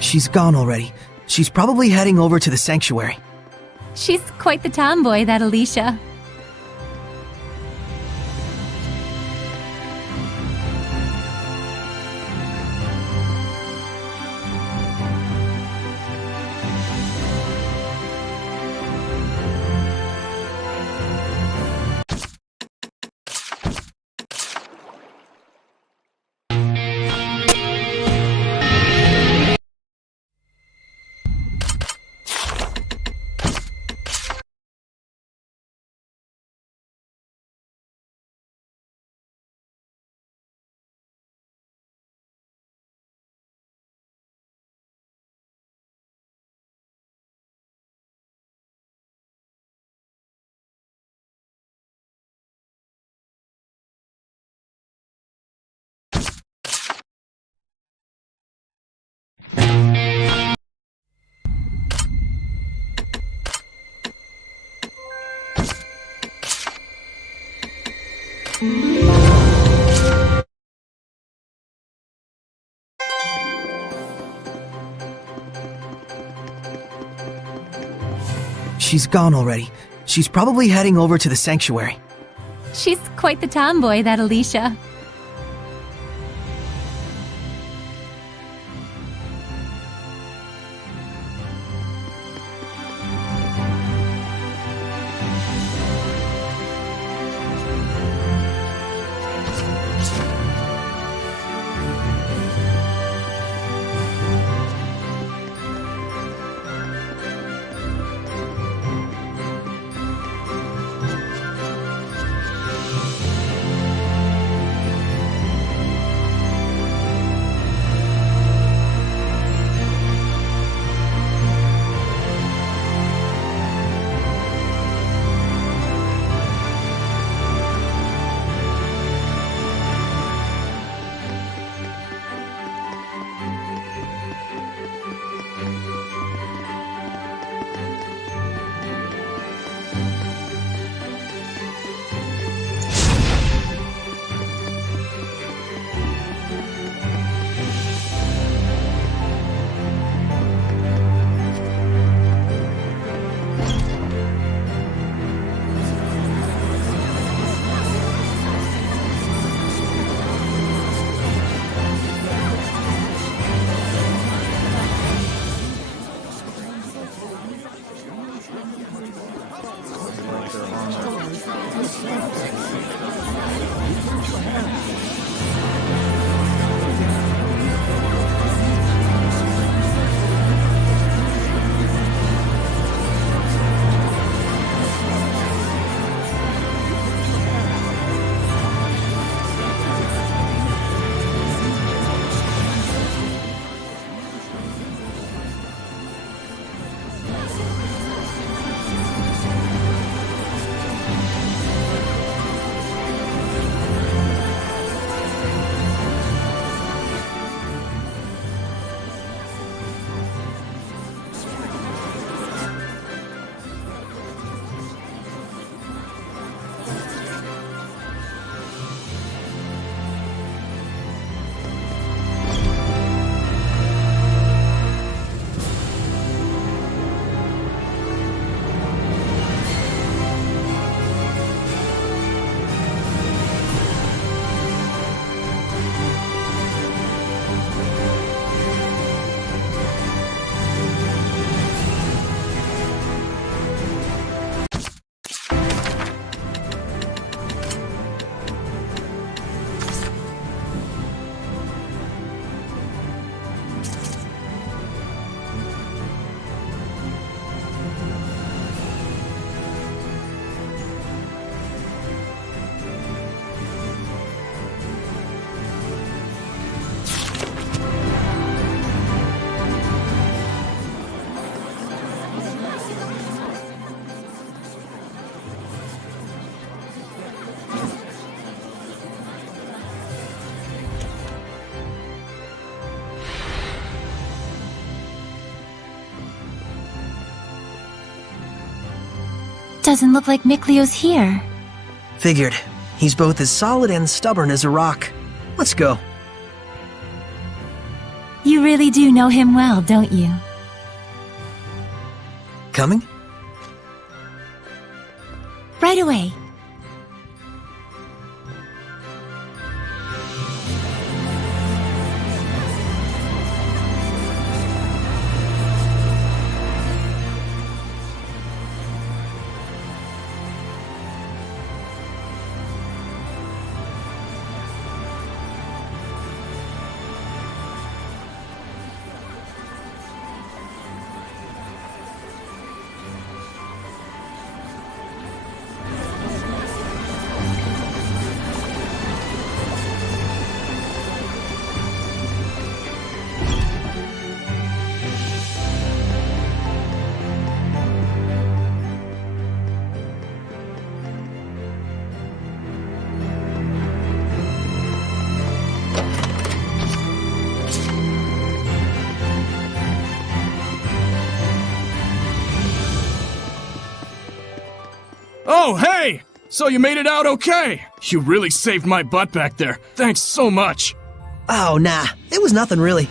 She's gone already. She's probably heading over to the sanctuary. She's quite the tomboy, that Alicia. She's gone already. She's probably heading over to the sanctuary. She's quite the tomboy, that Alicia. Doesn't look like Miklio's here. Figured. He's both as solid and stubborn as a rock. Let's go. You really do know him well, don't you? Coming? Right away. Oh, hey! So you made it out okay! You really saved my butt back there. Thanks so much. Oh, nah. It was nothing really.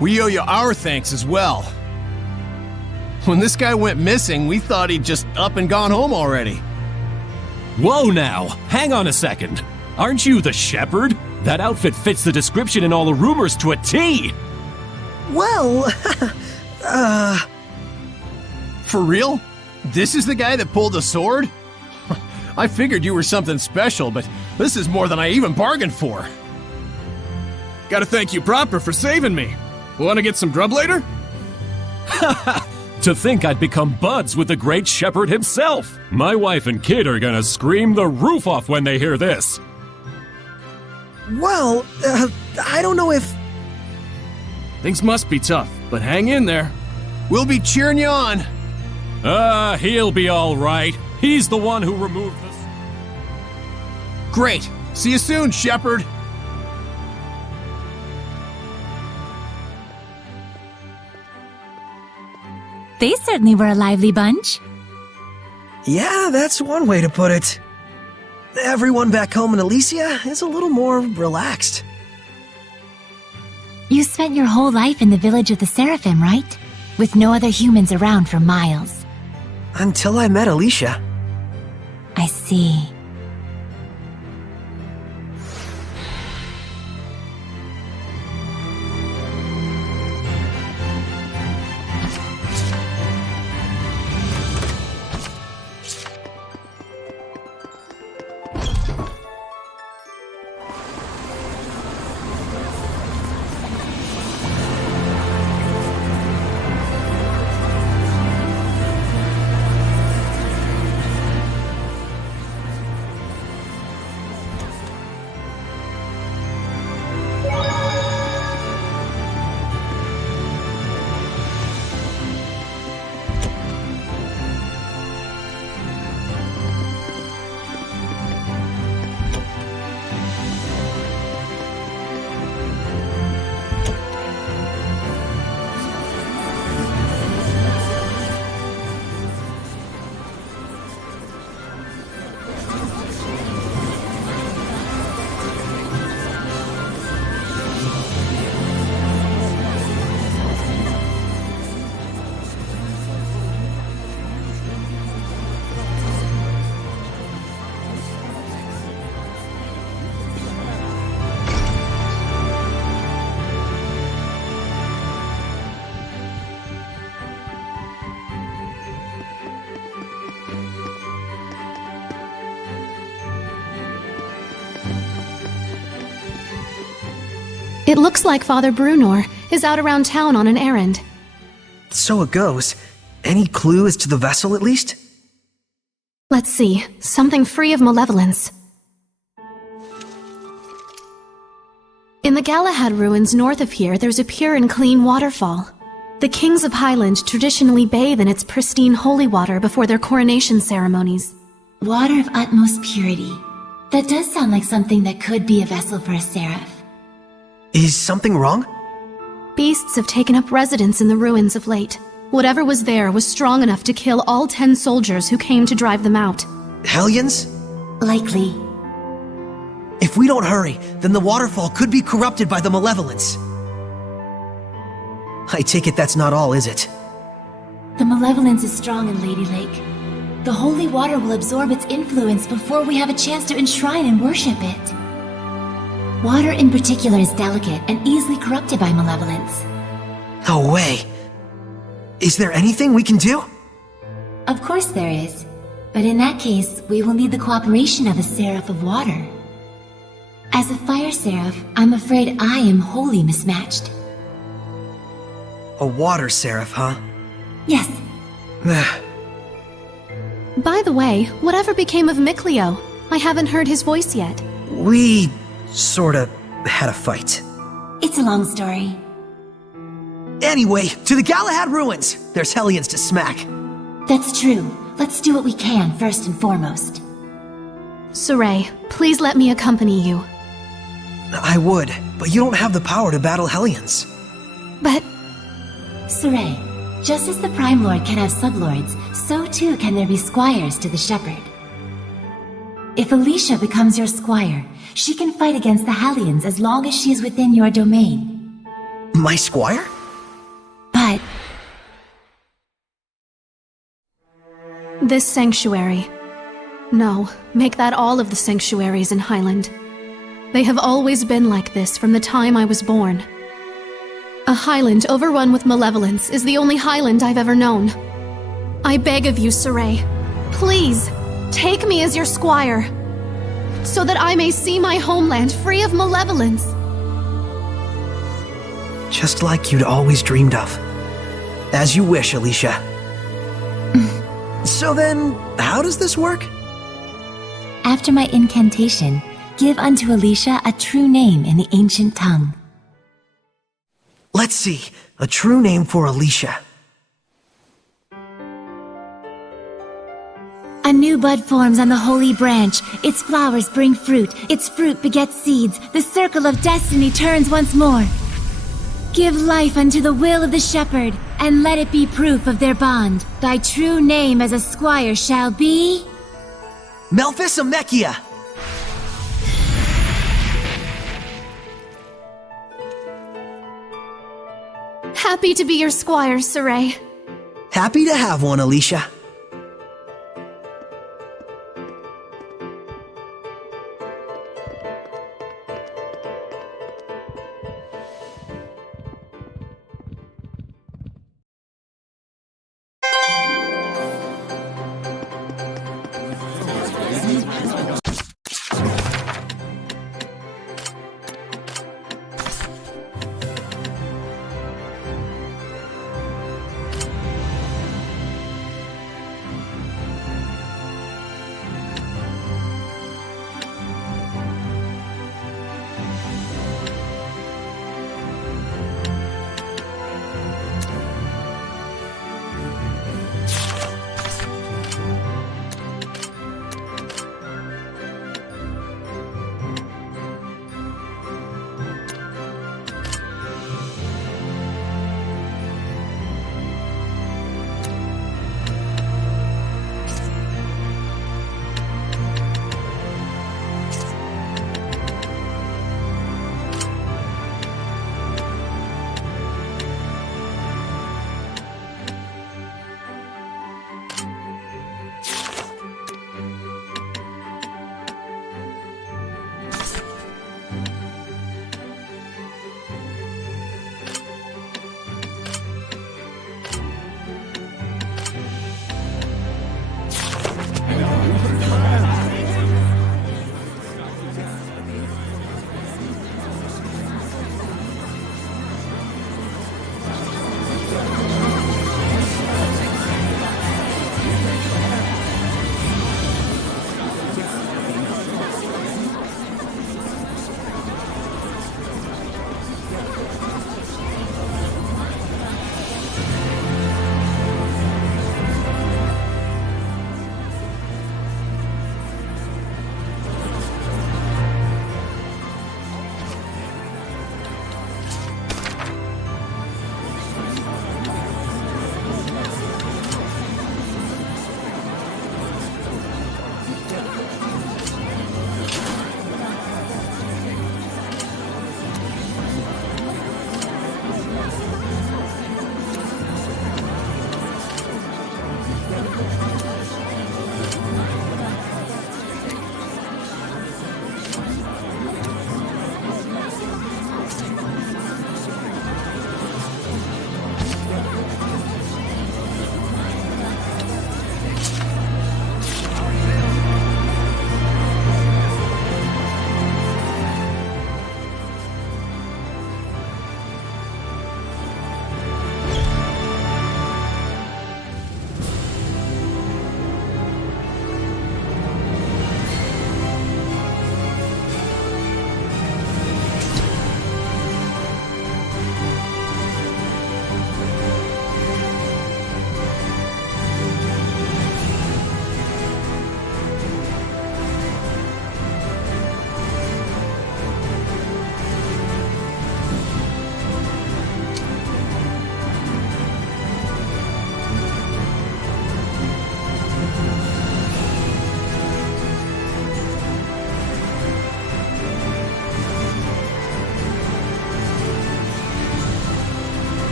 We owe you our thanks as well. When this guy went missing, we thought he'd just up and gone home already. Whoa now, hang on a second. Aren't you the shepherd? That outfit fits the description in all the rumors to a T! Well, For real? This is the guy that pulled the sword? I figured you were something special, but this is more than I even bargained for. Gotta thank you proper for saving me. Wanna get some grub later? To think I'd become buds with the great shepherd himself! My wife and kid are gonna scream the roof off when they hear this! well, I don't know if... Things must be tough, but hang in there. We'll be cheering you on. He'll be alright. He's the one who removed this. Great. See you soon, shepherd. They certainly were a lively bunch. Yeah, that's one way to put it. Everyone back home in Elysia is a little more relaxed. You spent your whole life in the village of the Seraphim, right? With no other humans around for miles. Until I met Alicia. I see. It looks like Father Brunor is out around town on an errand. So it goes. Any clue as to the vessel, at least? Let's see, something free of malevolence. In the Galahad ruins north of here, there's a pure and clean waterfall. The kings of Highland traditionally bathe in its pristine holy water before their coronation ceremonies. Water of utmost purity. That does sound like something that could be a vessel for a seraph. Is something wrong? Beasts have taken up residence in the ruins of late. Whatever was there was strong enough to kill all 10 soldiers who came to drive them out. Hellions? Likely. If we don't hurry, then the waterfall could be corrupted by the malevolence. I take it that's not all, is it? The malevolence is strong in Lady Lake. The holy water will absorb its influence before we have a chance to enshrine and worship it. Water in particular is delicate and easily corrupted by malevolence. No way. Is there anything we can do? Of course there is. But in that case, we will need the cooperation of a Seraph of Water. As a Fire Seraph, I'm afraid I am wholly mismatched. A water seraph, huh? Yes, By the way, whatever became of Mikleo? I haven't heard his voice yet. We sorta had a fight. it's a long story. Anyway, to the Galahad ruins! There's Hellions to smack. That's true. Let's do what we can first and foremost. Saray, please let me accompany you. I would, but you don't have the power to battle Hellions. But Saray, just as the Prime Lord can have sublords, so too can there be squires to the Shepherd. If Alicia becomes your squire, she can fight against the Hellions as long as she is within your domain. My squire? But this sanctuary. No, make that all of the sanctuaries in Highland. They have always been like this from the time I was born. A Highland overrun with malevolence is the only Highland I've ever known. I beg of you, Saray, please, take me as your squire, so that I may see my homeland free of malevolence. Just like you'd always dreamed of. As you wish, Alicia. So then, how does this work? after my incantation, give unto Alicia a true name in the ancient tongue. Let's see. A true name for Alicia. A new bud forms on the holy branch. Its flowers bring fruit. Its fruit begets seeds. The circle of destiny turns once more. Give life unto the will of the shepherd, and let it be proof of their bond. Thy true name as a squire shall be... Melphisamechia! Happy to be your squire, Saray. Happy to have one, Alicia.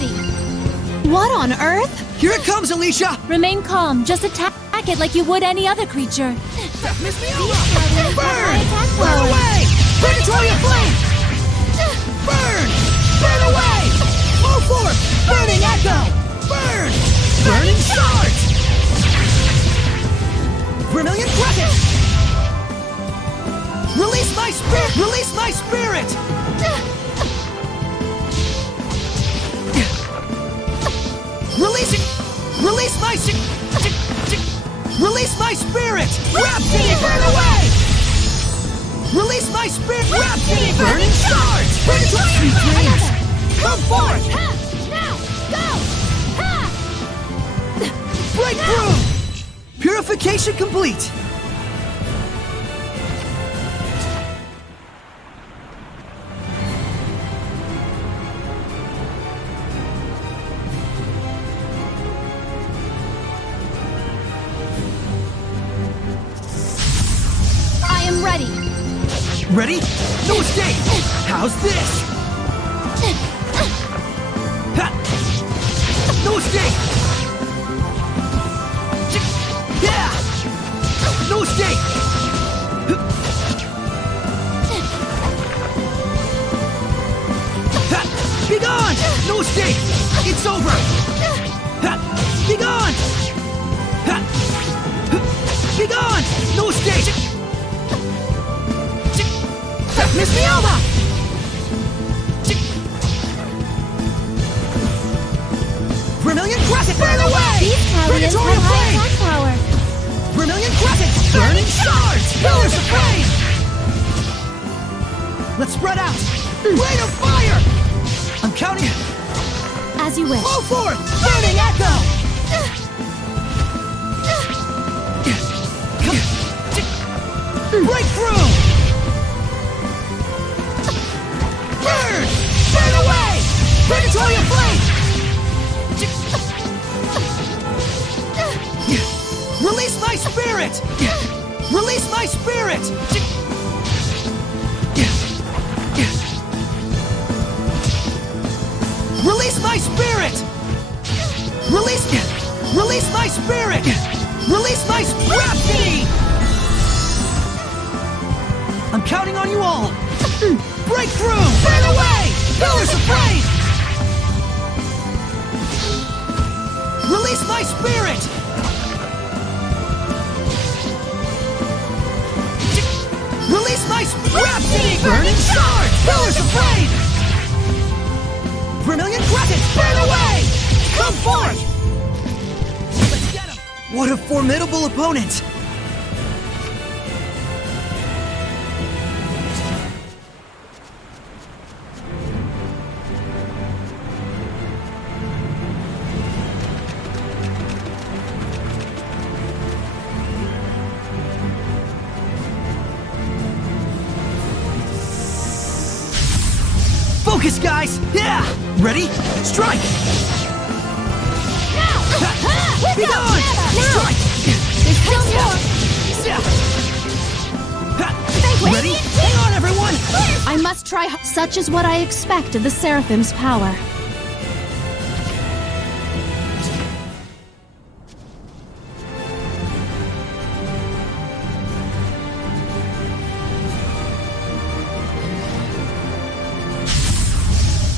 ready. What on earth? Here it comes, Alicia! Remain calm. Just attack it like you would any other creature. Miss me Burn! Burn away! Predatory flame! Burn! Burn away! Full force! Burning echo! Burn! Burning shards! Vermilion crescent! Release my spirit! Release my spirit! Release it! Release my Release my spirit! Rhapsody! Burn away! Release my spirit! Rhapsody! Burning shards! Predatory sweet dreams! Come forth! Now! Go! Break through! Purification complete! I am ready. Ready? No escape! How's this? Ha! No escape! Yeah! No escape! Ha! Be gone! No escape! It's over! Ha! Be gone! Ha! Be gone! No escape! Miss Mioma! Vermilion Crescent! Burn away! These Callians Predatory have high flame! attack power. Vermilion Crescent! Burning shards! Pillars of flame! Let's spread out! Rain of fire! I'm counting. As you wish. Go forth! Burning echo! Break through! Burn! Burn away! Predatory flame! Release my spirit! Release my spirit! Release my spirit! Release my spirit! Release my Rhapsody! I'm counting on you all! Break through! Burn away! Pillars of flame! Release my spirit! Release my Rhapsody! Burning shards! Pillars of flame! Vermilion Crescent! Burn away! Come forth! Let's get him! What a formidable opponent! Focus, guys! Yeah! Ready? Strike! Now! Be gone! Strike! There's still more. Ready? Hang on, everyone! I must try. Such is what I expect of the Seraphim's power.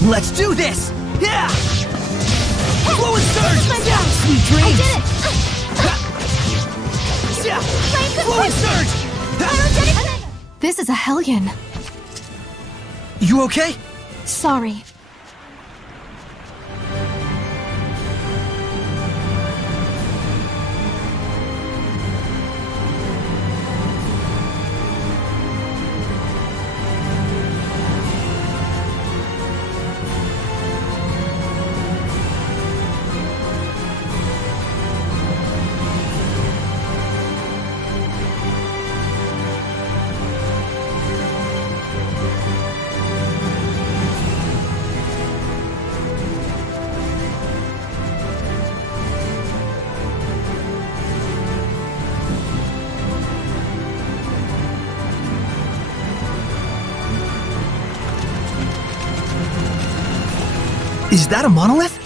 Let's do this! Yeah! Flow and surge! Yeah! Sweet I dreams! did it! Yeah! Flame Flow and surge! Pyrogenic! This is a hellion. You okay? Sorry. Is that a monolith?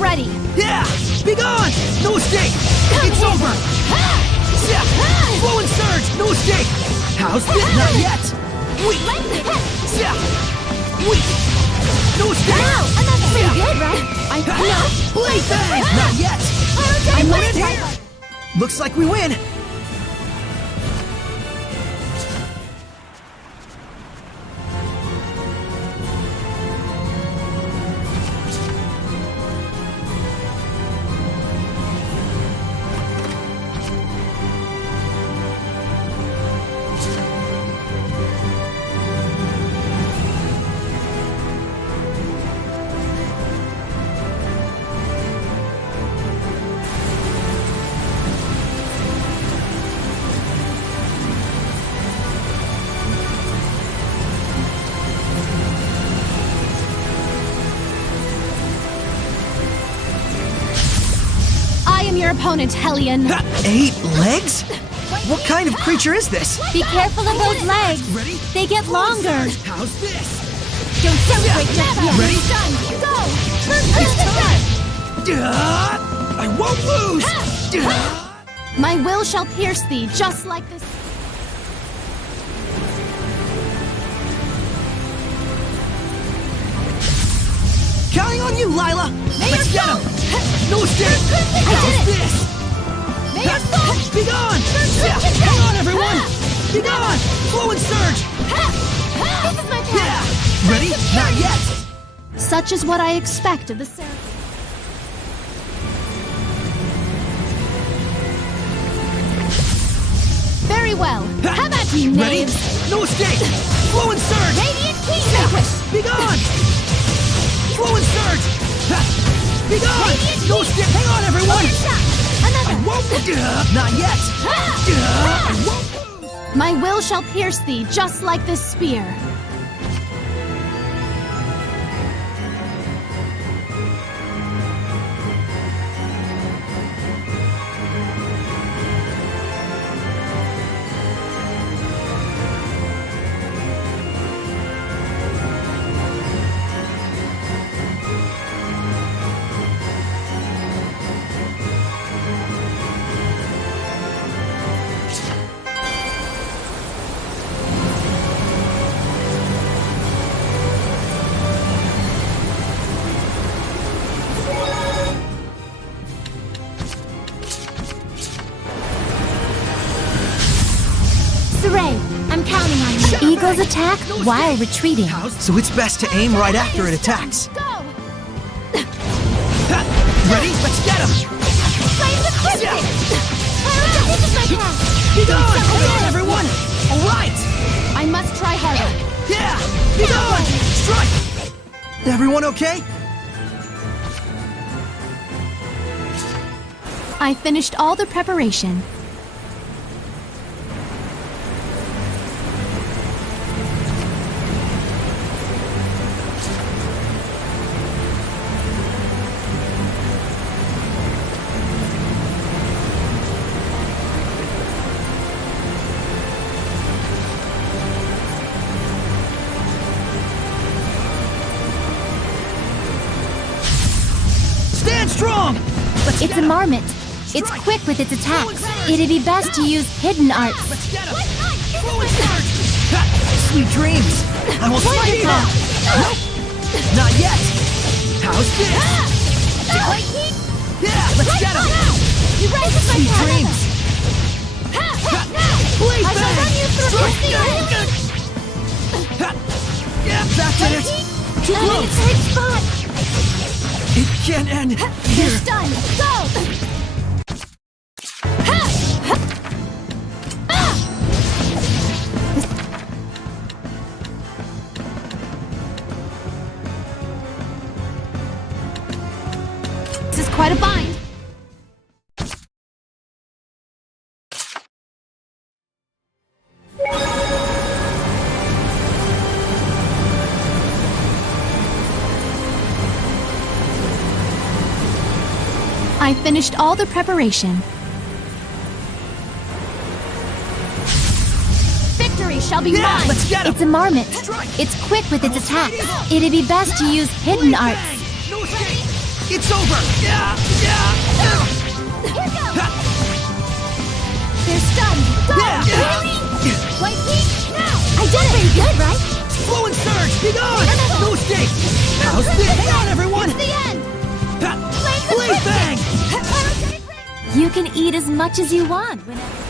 Ready. Yeah! Be gone! No escape! It's over! Yeah! Flow and surge! No escape! How's this? Not yet! Weak! Yeah! Weak! No escape! Another pretty good, right? No! Blade Fang! Not yet! I'm We're in here! Looks like we win! Your opponent, Hellion. 8 legs? What kind of creature is this? Be careful of those legs. Ready? They get longer. How's this? Don't celebrate just yet. Ready? Done. Go. It's time! I won't lose! My will shall pierce thee, just like this. Counting on you, Lila! Let's get him! No escape! How's this? Be gone! Hang on, everyone! Be gone! Flow and surge! This is my path. Yeah! Ready? Not yet! Such is what I expect of the ceremony. Very well. How about you, Ready? knaves? No escape! Flow and surge! Radiant Kingdom! Be gone! Flow and surge! Be gone! Radiant No escape! Hang on, everyone! I Another! won't! Not yet! I won't lose! My will shall pierce thee, just like this spear. I'm counting on you. Eagles attack while retreating. So it's best to aim right after it attacks. Go! Ready? Let's get him! Flames of Crimson! This is my path! Be gone! Hang on, everyone! Alright! I must try harder. Yeah! Be gone! Strike! Everyone okay? I finished all the preparation. Stand strong! Let's It's get a him. marmot. It's quick with its attacks. It'd be best to use hidden arts. Let's get him! Flowing surge! Ha! Sweet dreams! I will strike Wonderful. now! Nope! Not yet! How's this? Yeah, let's get him! You raised my Sweet head. dreams! Blade I shall bang! run you through Strike! the Ha! Yeah, that did it! Too I'm in a close! tight spot. It can't end You're here! stunned. Go! This is quite a bind. I finished all the preparation. Victory shall be Yeah, mine! let's get him! It's a marmot. Strike! It's quick with its Almost attacks. ready. It'd be best to use hidden Blade arts. bang! No escape! It's over! Yeah! Yeah! Here goes! Ha! They're stunned. Go! Yeah. Really? White heat, now! I did it! Pretty good, right? Flowing surge! Be gone! No escape! How's this? Hang on, everyone! It's the end! Ha! Blade bang! You can eat as much as you want whenever.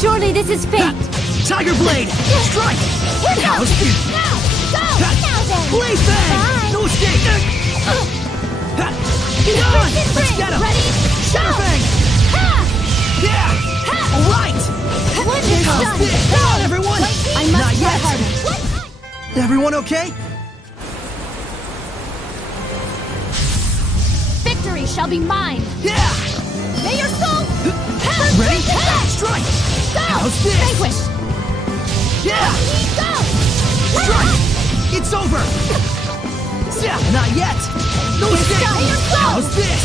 Surely this is fate. Tiger Blade! Strike! Here How's goes! this? Now! Go! Now then! Blade bang! Bye. No escape! Ha! Get on! Let's get him! Ready? Shadow Go! bang! Ha! Yeah! All right! Wonder How's stunned. this? Come on, everyone! I must Not try yet! harder. What? Everyone okay? Victory shall be mine. Yeah! May your soul Ready? Strike! go! How's this? Vanquish! Yeah! Go! Strike! It's over! Yeah, not yet! No escape! May your soul How's this?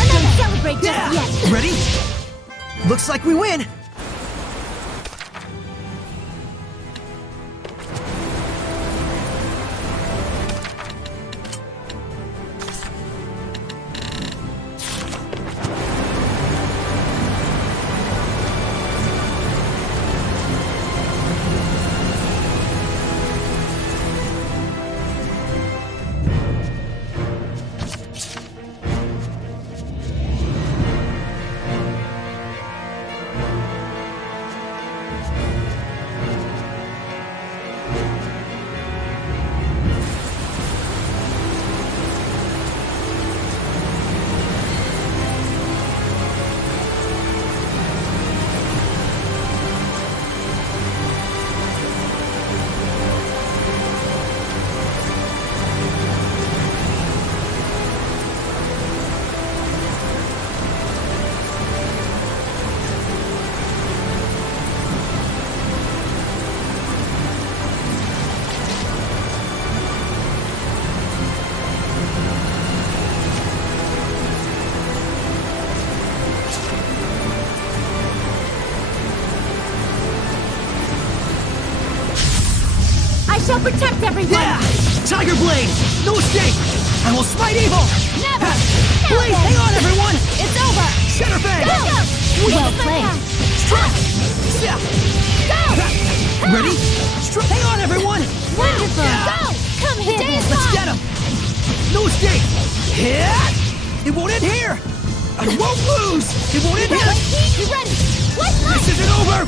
I'm not celebrate just Yeah! yet. Ready? Looks like we win! everyone! Yeah! Tiger Blade! No escape! I will smite evil! Never! Blade, hang on, everyone! It's over! Shatter Fang! Go! Well played! Strike! Yeah. Go! Ready? Hang on, everyone! Wonderful! Yeah. Go! Come here! Let's get him! No escape! Hit! It won't end here! I won't lose! It won't end here! You ready? Let's go! This isn't over!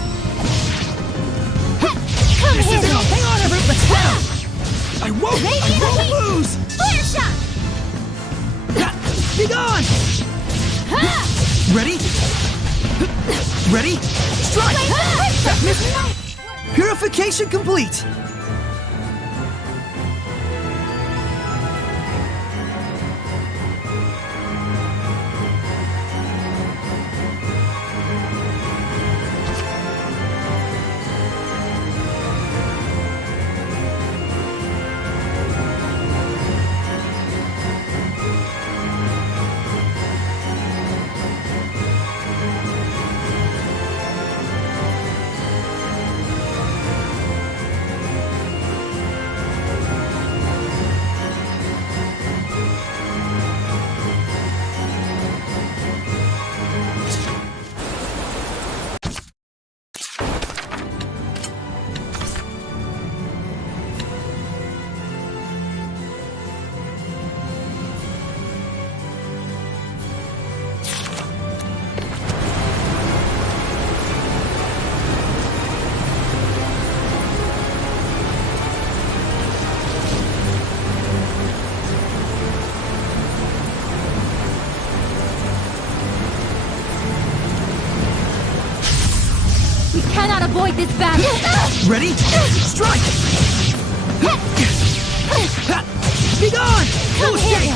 Come This here! isn't over! Hang on, everyone! Let's get him! I won't Radiant lose! Flare shot! Be gone! Ready? Ready? Strike! Purification complete! We cannot avoid this battle! Ready? Strike! Be gone! No escape!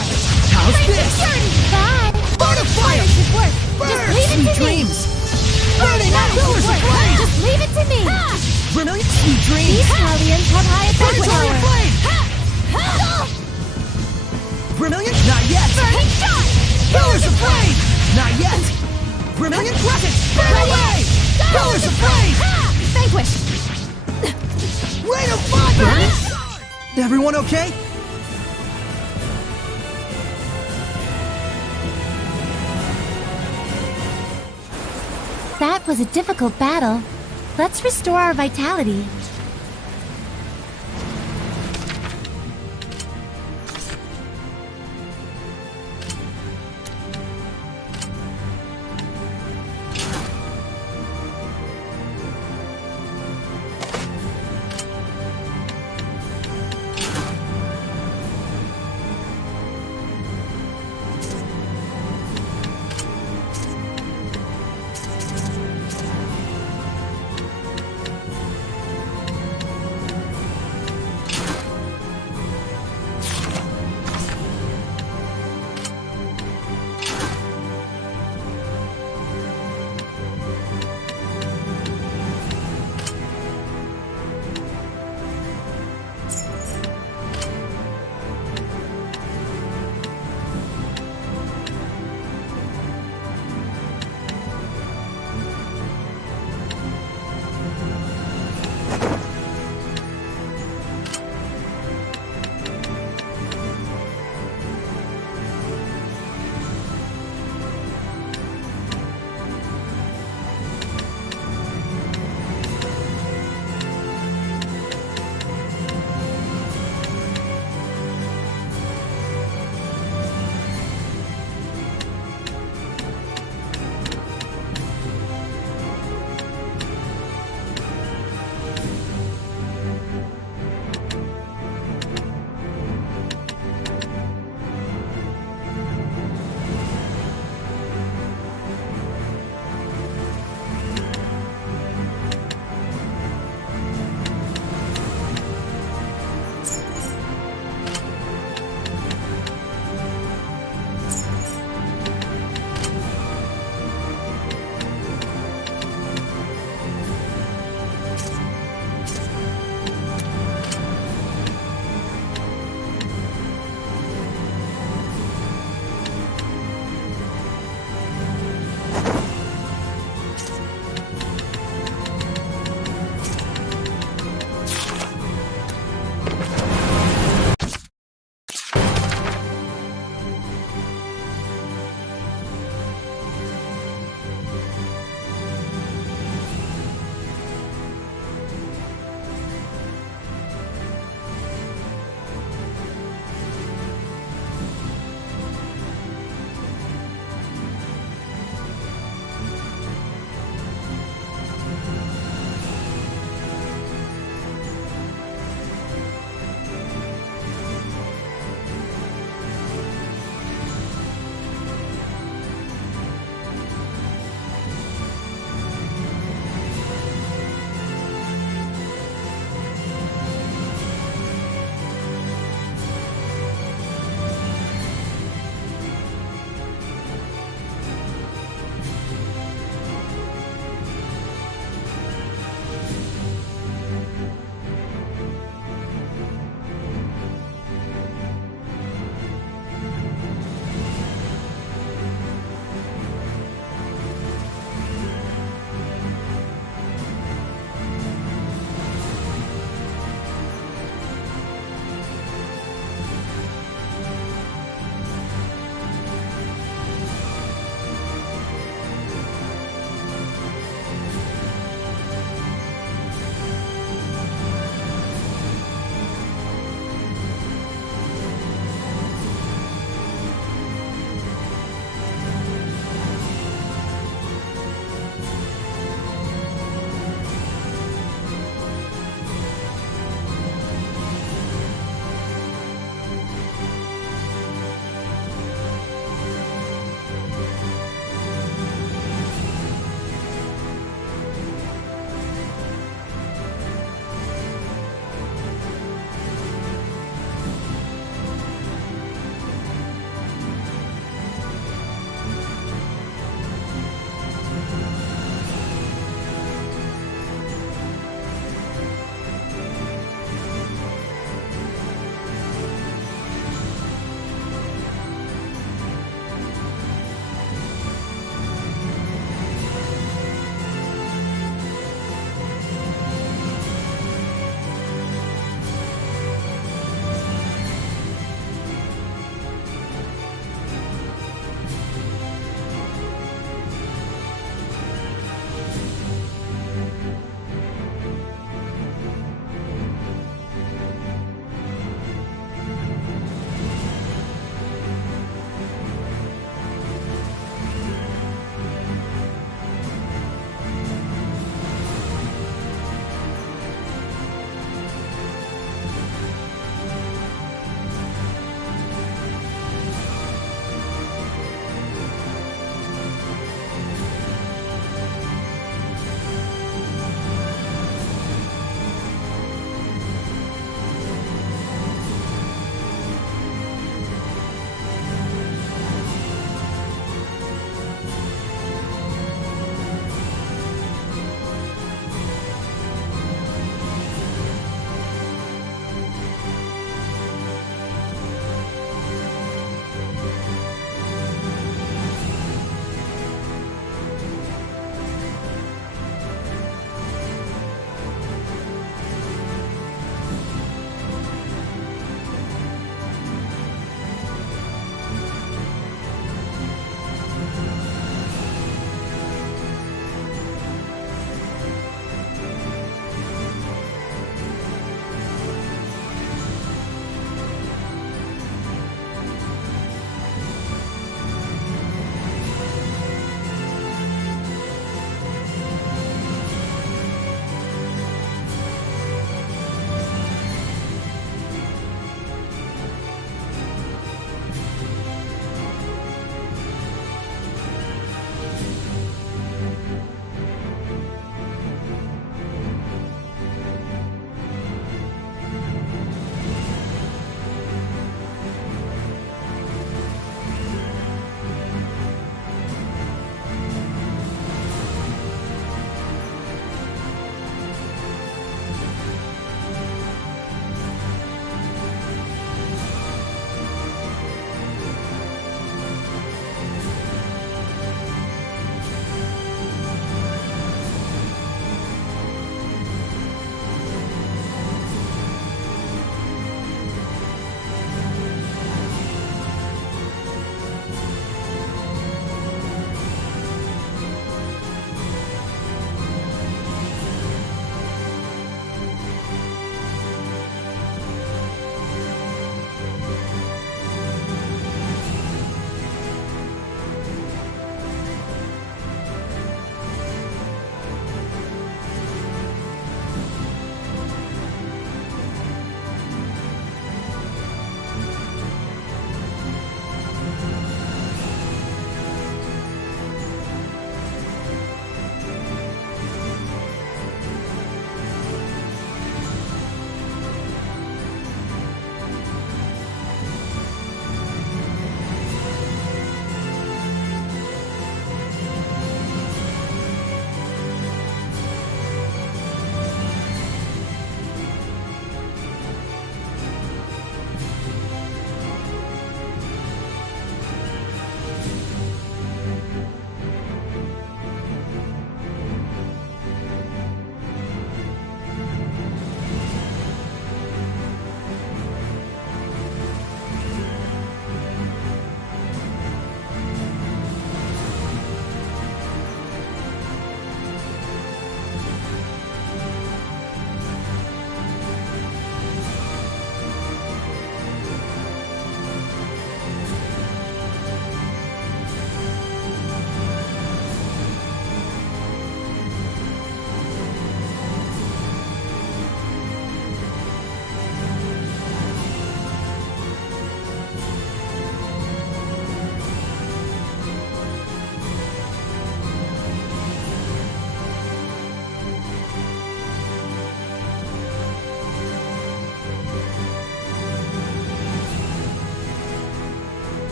How's this? Bye! Fire! Should work! Burn! Just leave it Sweet to me! dreams! Burning out pillars of flame! Just leave it to me! Vermilion, sweet dreams! These Hellions have high attack Burning power! flame! Vermilion, not yet! Burning shot! Pillars of flame! Not yet! Vermilion crescent! Burn away! Pillars of flame! Vanquished! Rain of fire! Everyone okay? That was a difficult battle. Let's restore our vitality.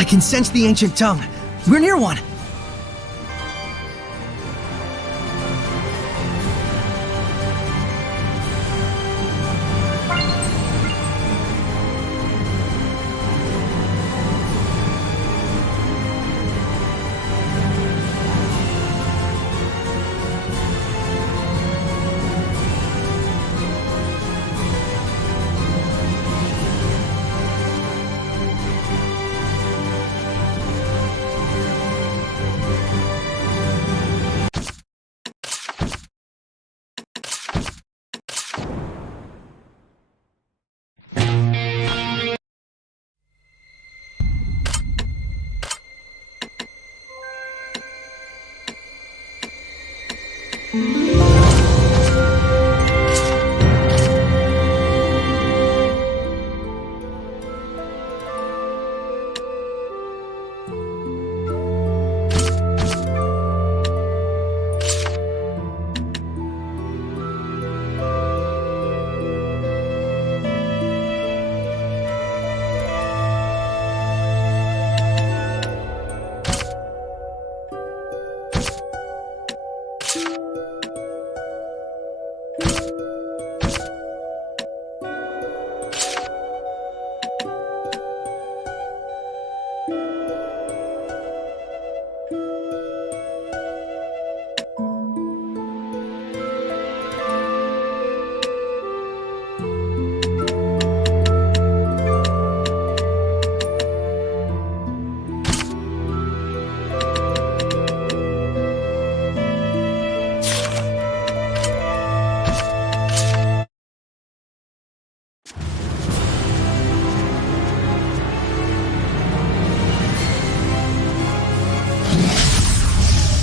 I can sense the ancient tongue. We're near one.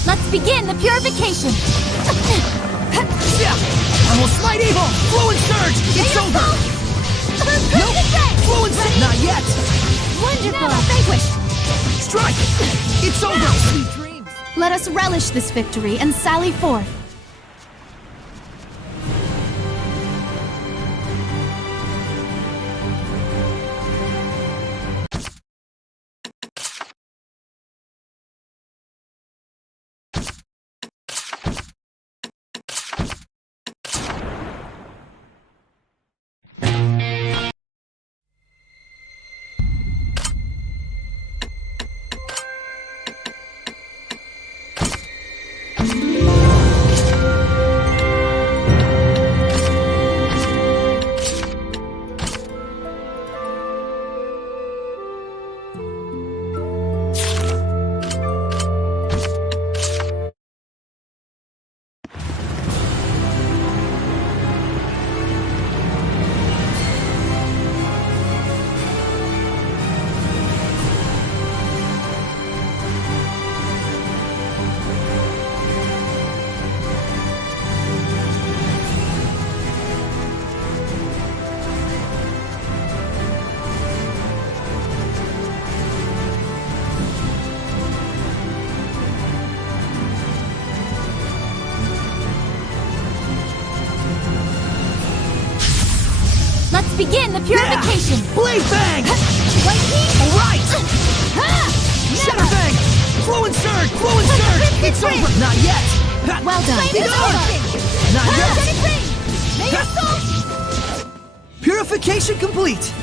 Let's begin the purification! I will smite evil! Flow and surge! It's over! Nope! Flow and surge! Not yet! Wonderful! Now vanquished! Strike! It's over! Sweet dreams! Let us relish this victory and sally forth. Let's begin the purification! Blade Bang! Alright! Shatter Bang! Flow and surge! Flow and surge! It's over! Not yet! Well done. It's over! Not yet! Purification complete!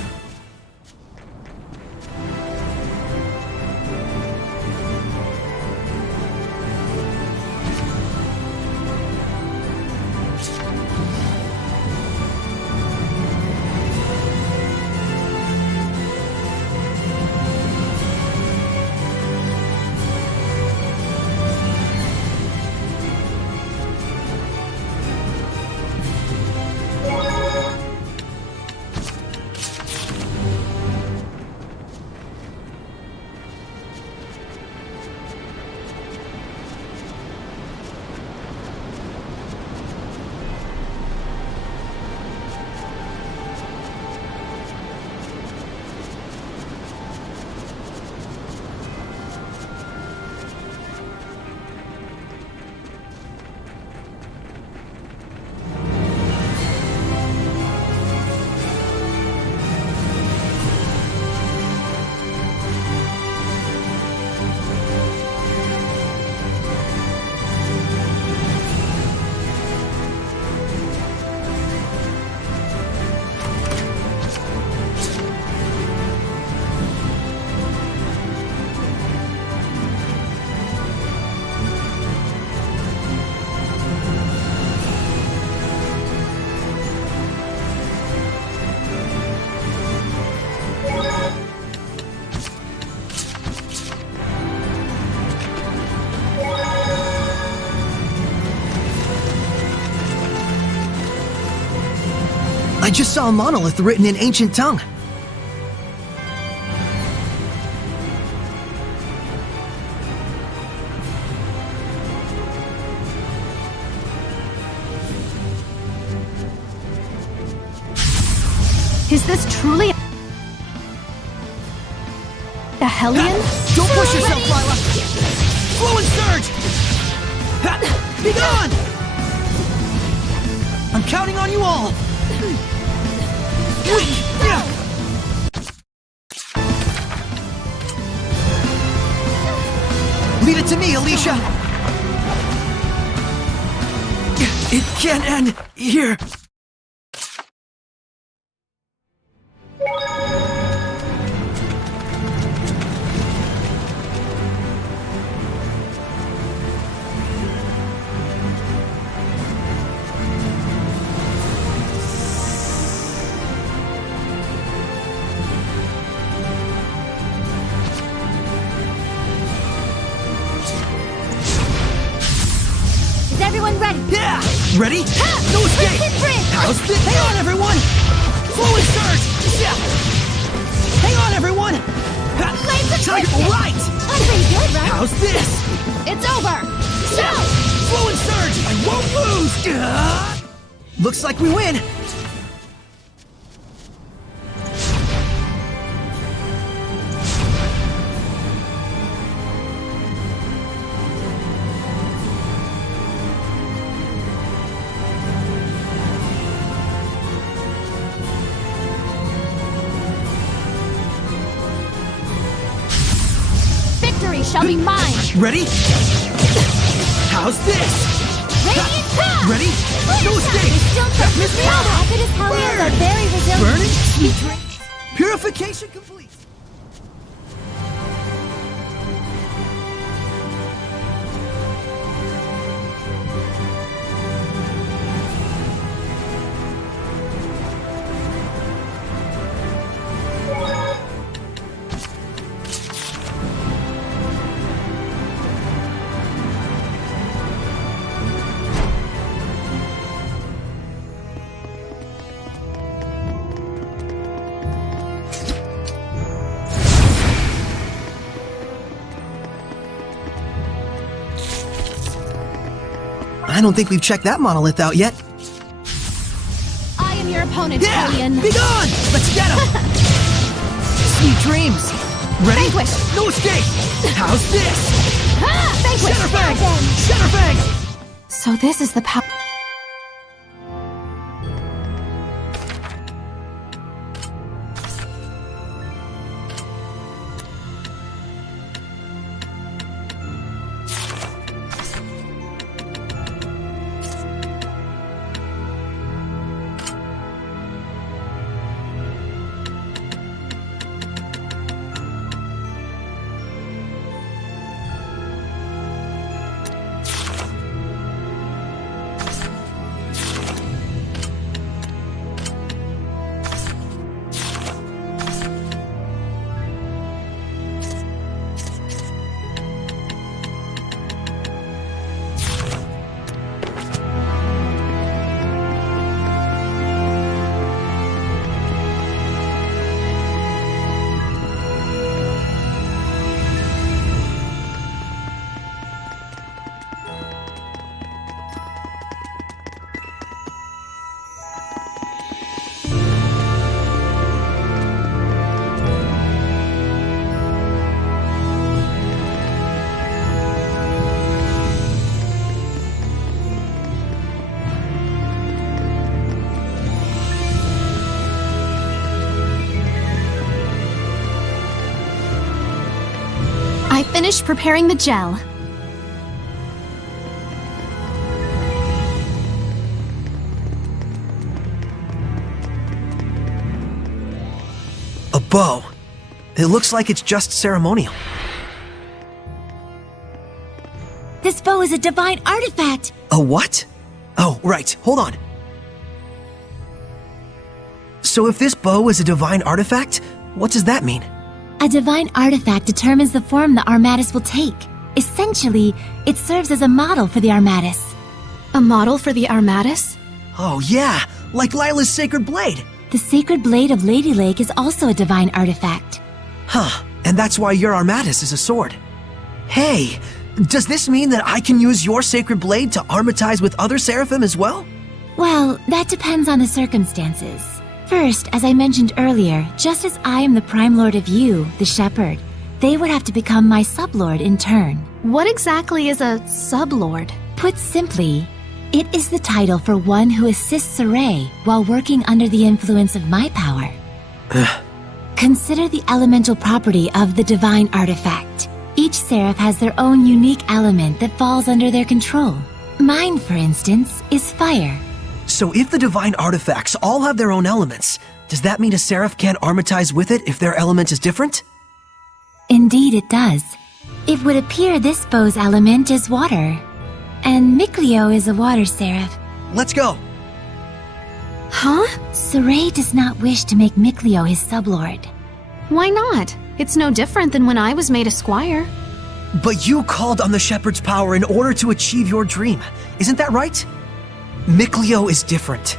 just saw a monolith written in ancient tongue. Is this truly a Hellion? Don't push yourself, Lila! Flow and surge! Ha! Be gone! I'm counting on you all! Leave it to me, Alicia! It can't end here! Is everyone ready? Yeah! Ready? No escape! How's this? Hang on, everyone! Flow and surge! Yeah! Hang on, everyone! Tiger, right! I'm pretty good, right? How's this? It's over! Yeah! Flow and surge! I won't lose! Looks like we win! Victory shall be mine! Ready? How's this? Radiant power! Ready? No escape! Still Miss me out! Rapidus Hellions are very resilient. Burning sweet dreams. Purification complete. I don't think we've checked that monolith out yet. I am your opponent, Yeah! Hellion. Be gone! Let's get him! Sweet dreams! Ready? Vanquish. No escape! How's this? Vanquish. Shadowfang! Shadowfang! So this is the power. I finished preparing the gel. A bow. It looks like it's just ceremonial. This bow is a divine artifact. A what? Oh, right. Hold on. So if this bow is a divine artifact, what does that mean? A divine artifact determines the form the Armatus will take. Essentially, it serves as a model for the Armatus. A model for the Armatus? Oh, yeah. like Lila's sacred blade. The sacred blade of Lady Lake is also a divine artifact. Huh, and that's why your Armatus is a sword. Hey, does this mean that I can use your sacred blade to armatize with other seraphim as well? Well, that depends on the circumstances. First, as I mentioned earlier, just as I am the Prime Lord of you, the Shepherd, they would have to become my sublord in turn. What exactly is a sublord? Put simply, it is the title for one who assists Saray while working under the influence of my power. Consider the elemental property of the divine artifact. Each seraph has their own unique element that falls under their control. Mine, for instance, is fire. So if the divine artifacts all have their own elements, does that mean a seraph can't armatize with it if their element is different? Indeed it does. It would appear this bow's element is water. And Mikleo is a water seraph. Let's go. Huh? Saray does not wish to make Mikleo his sublord. Why not? It's no different than when I was made a squire. But you called on the shepherd's power in order to achieve your dream. Isn't that right? Mikleo is different.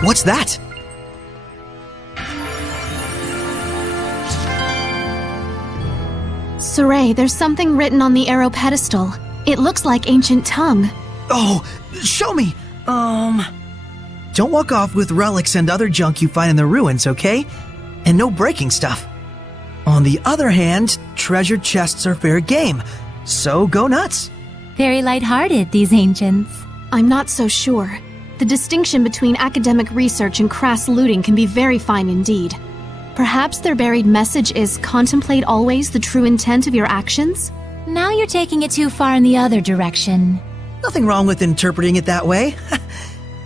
What's that? Saray, there's something written on the arrow pedestal. It looks like ancient tongue. Oh, show me! Don't walk off with relics and other junk you find in the ruins, okay? And no breaking stuff. On the other hand, treasure chests are fair game, so go nuts. Very light-hearted, these ancients. I'm not so sure. The distinction between academic research and crass looting can be very fine indeed. Perhaps their buried message is contemplate always the true intent of your actions? Now you're taking it too far in the other direction. Nothing wrong with interpreting it that way.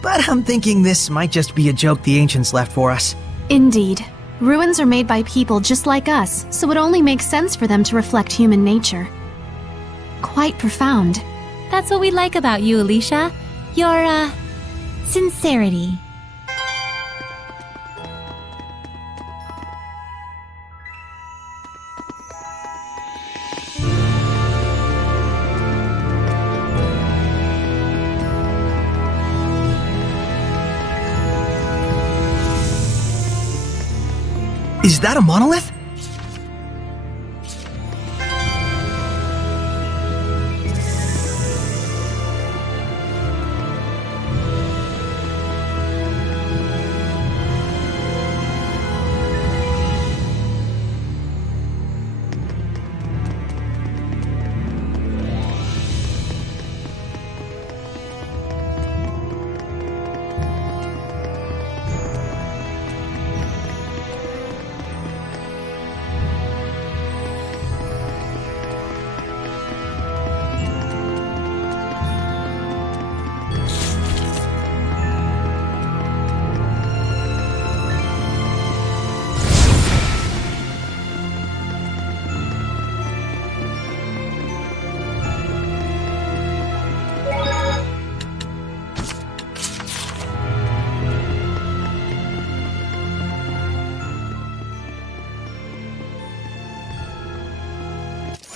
But I'm thinking this might just be a joke the ancients left for us. Indeed. Ruins are made by people just like us, so it only makes sense for them to reflect human nature. Quite profound. That's what we like about you, Alicia. Your, sincerity. Is that a monolith?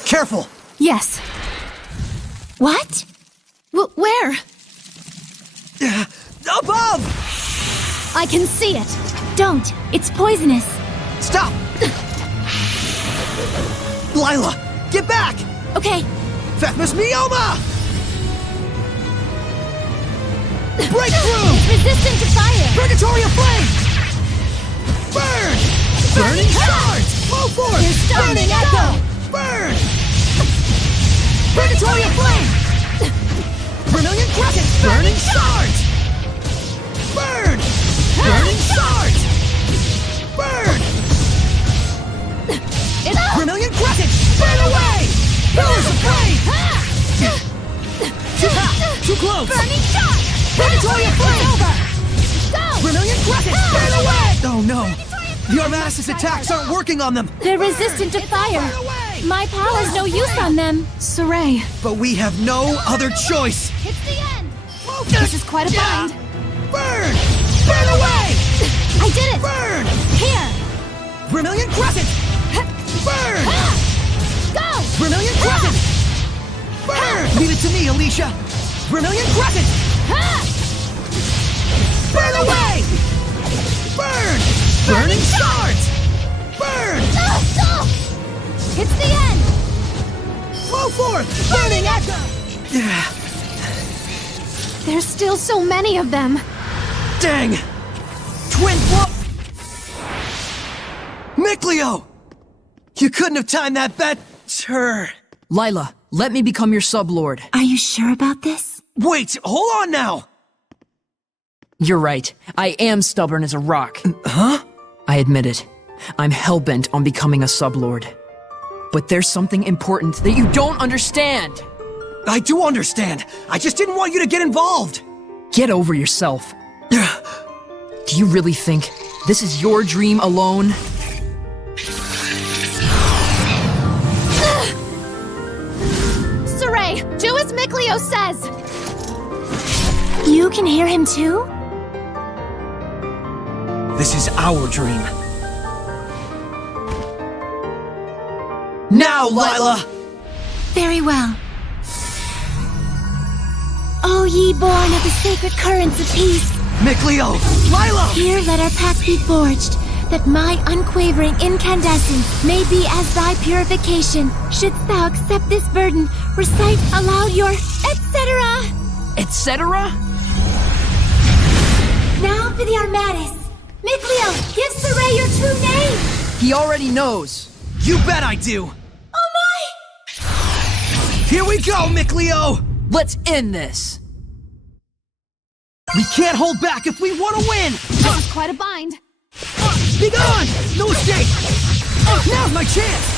Careful! Yes. What? Where? Above! I can see it. Don't! It's poisonous! Stop! Lila, get back! Okay, Phethmus Mioma! Break through! resistant to fire! Purgatory of Flame! Burn! Burning Shards! Full force! They're Burning starting Echo! Burn! Purgatory of Flame! Vermilion Crescent! Burning Shards! Burn! Burning Shards! Burn! Vermilion Crescent! Burn away! Pillars of Flame! Too close! Burning shot! Purgatory of Flame! Over! Go! Vermilion Crescent! Burn away! Oh no! The Armatus' attacks aren't working on them! They're resistant to fire! Burn away! My power's no use on them. Saray, But we have no other choice. It's the end. this is quite a bind. Burn! Burn away! I did it. Burn! Here. Vermilion Crescent! Burn! Go. Vermilion Crescent! Burn! Leave it to me, Alicia! Vermilion Crescent! Burn away! Burn! Burning Shards! Burn! It's the end. Flow forth! Burning Edna! There's still so many of them. Dang! Twin Flow! Micleo! You couldn't have timed that better! Lila, let me become your sublord. Are you sure about this? Wait, hold on now! You're right. I am stubborn as a rock. Huh? I admit it. I'm hellbent on becoming a sublord. But there's something important that you don't understand. I do understand. I just didn't want you to get involved. Get over yourself. Do you really think this is your dream alone? Saray, do as Micleo says. You can hear him too? This is our dream. Now, Lila! Very well. O ye born of the sacred currents of peace, Micleo! Lila! here let our pact be forged, that my unquavering incandescence may be as thy purification. Shouldst thou accept this burden, recite aloud your etc. Etc.? Now for the Armatis. Micleo, give Saray your true name! He already knows. You bet I do! Oh my! Here we go, Micleo! Let's end this. We can't hold back if we want to win! This is quite a bind. Be gone! No escape! Now's my chance!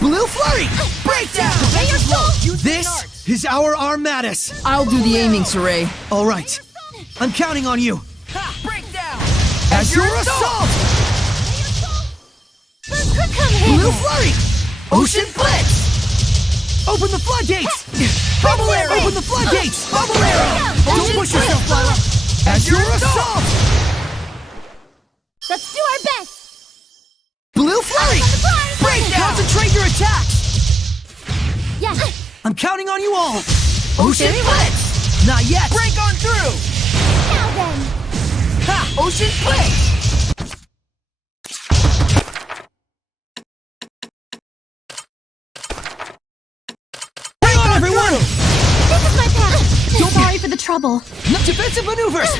Blue Flurry! Breakdown! This is our Armatis! I'll do the aiming, Saray. All right. I'm counting on you. Breakdown! As your assault! Blue Flurry! Ocean Blitz! Open the floodgates! Bubble Arrow! Open the floodgates! Bubble Arrow! Don't push yourself, Lila! As your assault! Let's do our best! Blue Flurry! Breakdown! Concentrate your attacks! Yes! I'm counting on you all! Ocean Blitz! Not yet! Break on through! Now then! Ha! Ocean Blitz! Hang on, everyone! This is my path! Sorry for the trouble. Defensive maneuvers!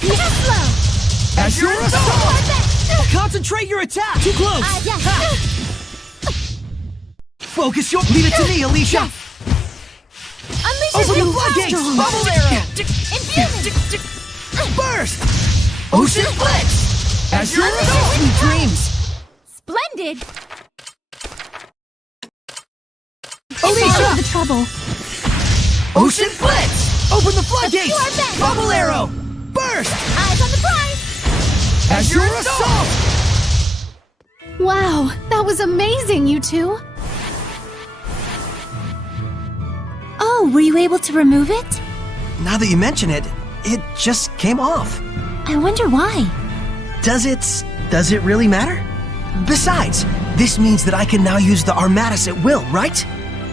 Too slow! As your assault! Concentrate your attack! Too close! Yes! Focus your... Leave it to me, Alicia! Unleash Open your the floodgates! Bubble Arrow! Infuse! Burst! Ocean Blitz! As your assault! Sweet dreams! Splendid! Sorry Alicia! for the trouble. Ocean Blitz! Open the floodgates! do our best. Bubble Arrow! Burst! Eyes on the prize! As your assault! Wow, that was amazing, you two. Oh, were you able to remove it? Now that you mention it, it just came off. I wonder why. Does it really matter? Besides, this means that I can now use the Armatis at will, right?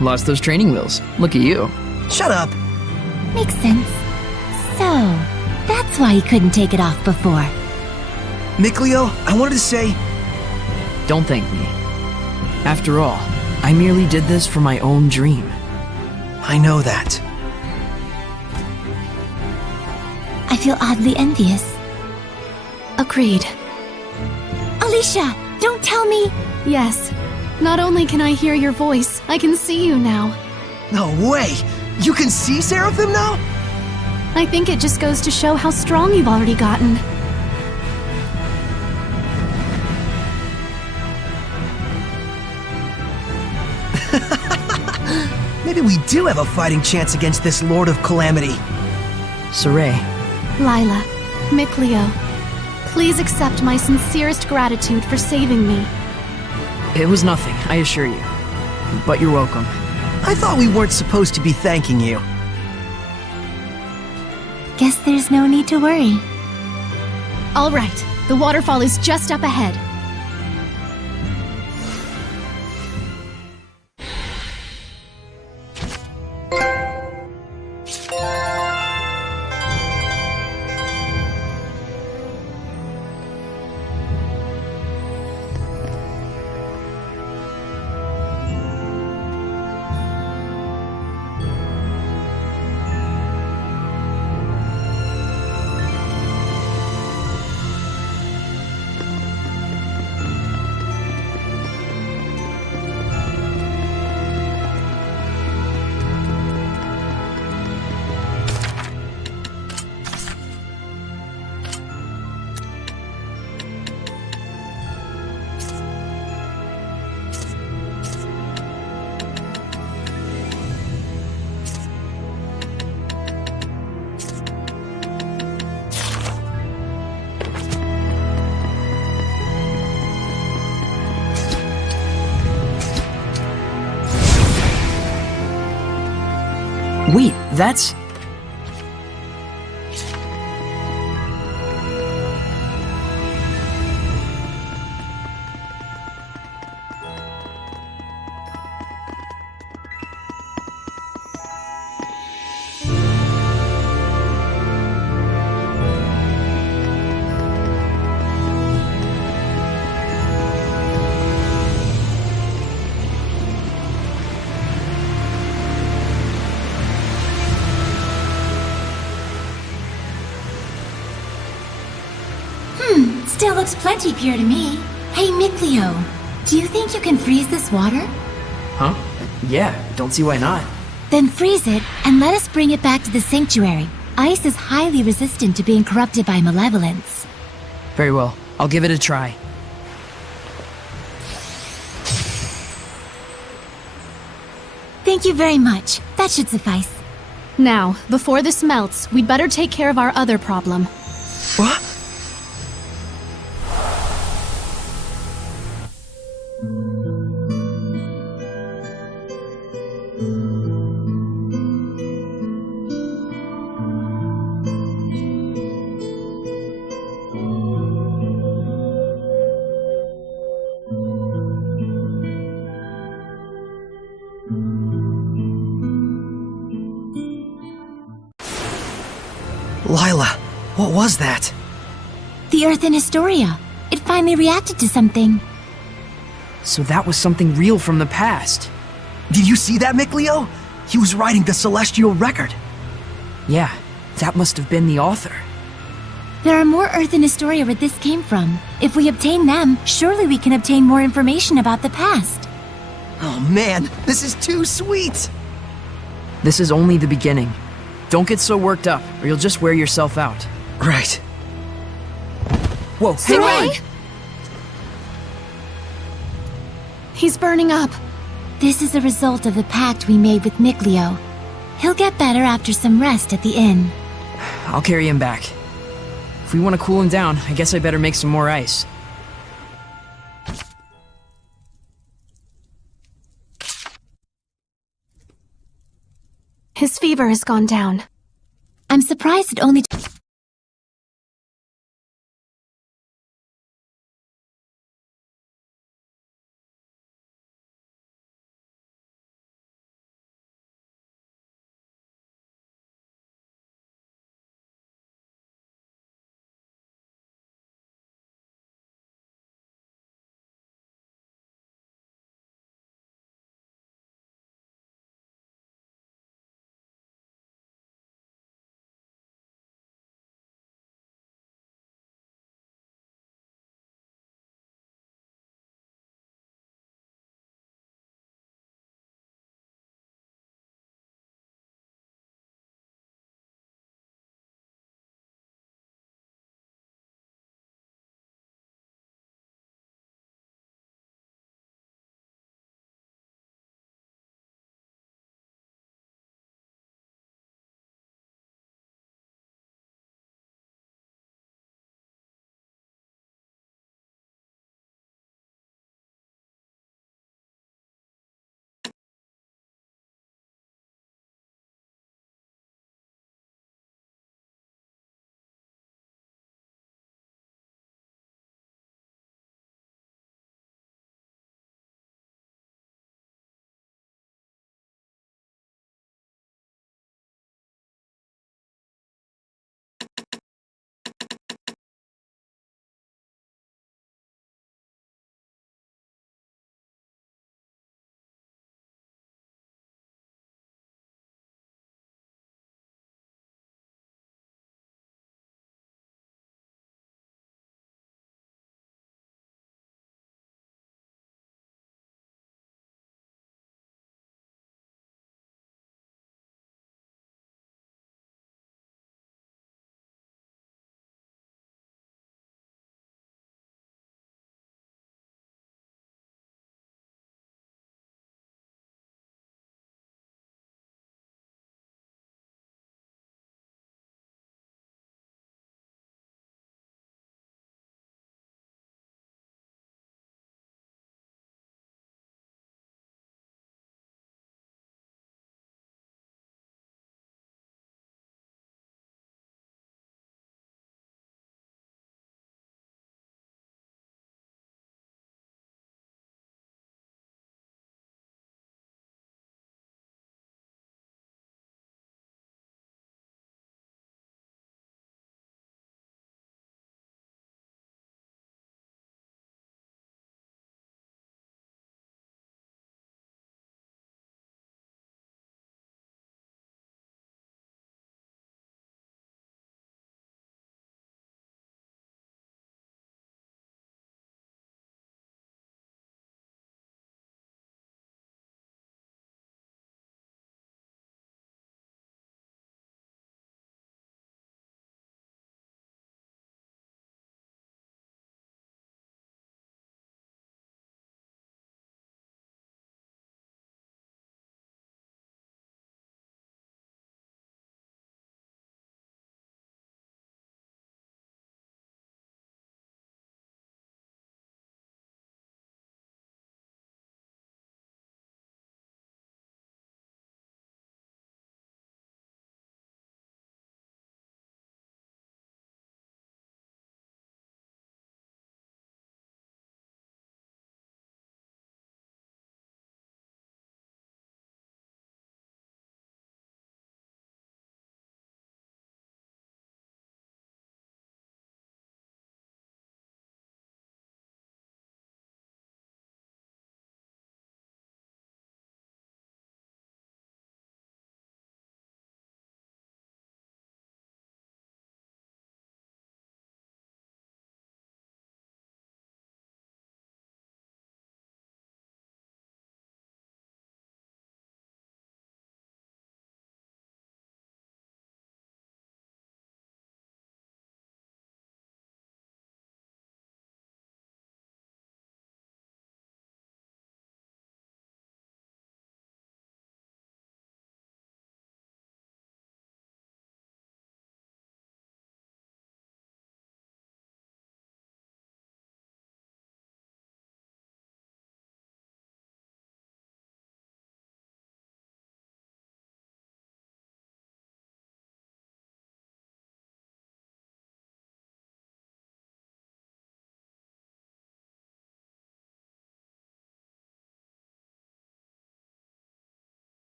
Lost those training wheels. Look at you. Shut up. Makes sense. So, that's why you couldn't take it off before. Micleo, I wanted to say, Don't thank me. After all, I merely did this for my own dream. I know that. I feel oddly envious. Agreed. Alicia, don't tell me! Yes. Not only can I hear your voice, I can see you now. No way! You can see Seraphim now? I think it just goes to show how strong you've already gotten. Maybe Maybe we do have a fighting chance against this Lord of Calamity. Saray, Lila, Mikleo, please accept my sincerest gratitude for saving me. it was nothing, I assure you. But you're welcome. I thought we weren't supposed to be thanking you. Guess there's no need to worry. All right, the waterfall is just up ahead. Wait, that's... Still looks plenty pure to me. Hey, Mikleo, do you think you can freeze this water? Huh? Yeah, don't see why not. Then freeze it and let us bring it back to the sanctuary. Ice is highly resistant to being corrupted by malevolence. Very well, I'll give it a try. Thank you very much. That should suffice. Now, before this melts, we'd better take care of our other problem. What? Lila, what was that? The Earth in Historia. It finally reacted to something. So that was something real from the past. Did you see that, Mikleo? He was writing the celestial record. Yeah, that must have been the author. There are more Earth in Historia where this came from. If we obtain them, surely we can obtain more information about the past. Oh man, this is too sweet! This is only the beginning. Don't get so worked up, or you'll just wear yourself out. Right. Whoa, hang on! Saray! He's burning up. This is a result of the pact we made with Mikleo. He'll get better after some rest at the inn. I'll carry him back. If we want to cool him down, I guess I better make some more ice. His fever has gone down. I'm surprised it only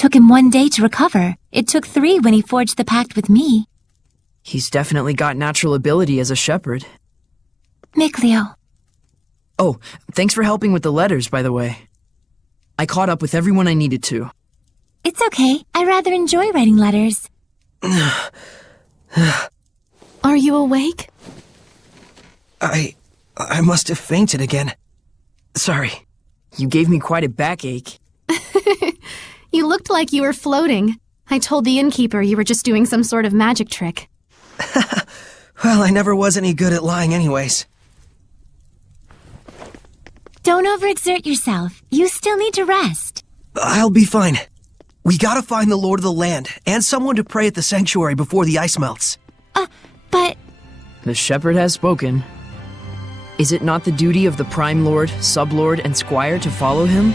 Took him 1 day to recover. It took 3 when he forged the pact with me. He's definitely got natural ability as a shepherd. Mikleo. Oh, thanks for helping with the letters, by the way. I caught up with everyone I needed to. It's okay. I rather enjoy writing letters. Are you awake? I must have fainted again. Sorry. You gave me quite a backache. You looked like you were floating. I told the innkeeper you were just doing some sort of magic trick. Well, I never was any good at lying anyways. Don't overexert yourself. You still need to rest. I'll be fine. We gotta find the Lord of the Land, and someone to pray at the sanctuary before the ice melts. But... The shepherd has spoken. Is it not the duty of the Prime Lord, Sublord, and Squire to follow him?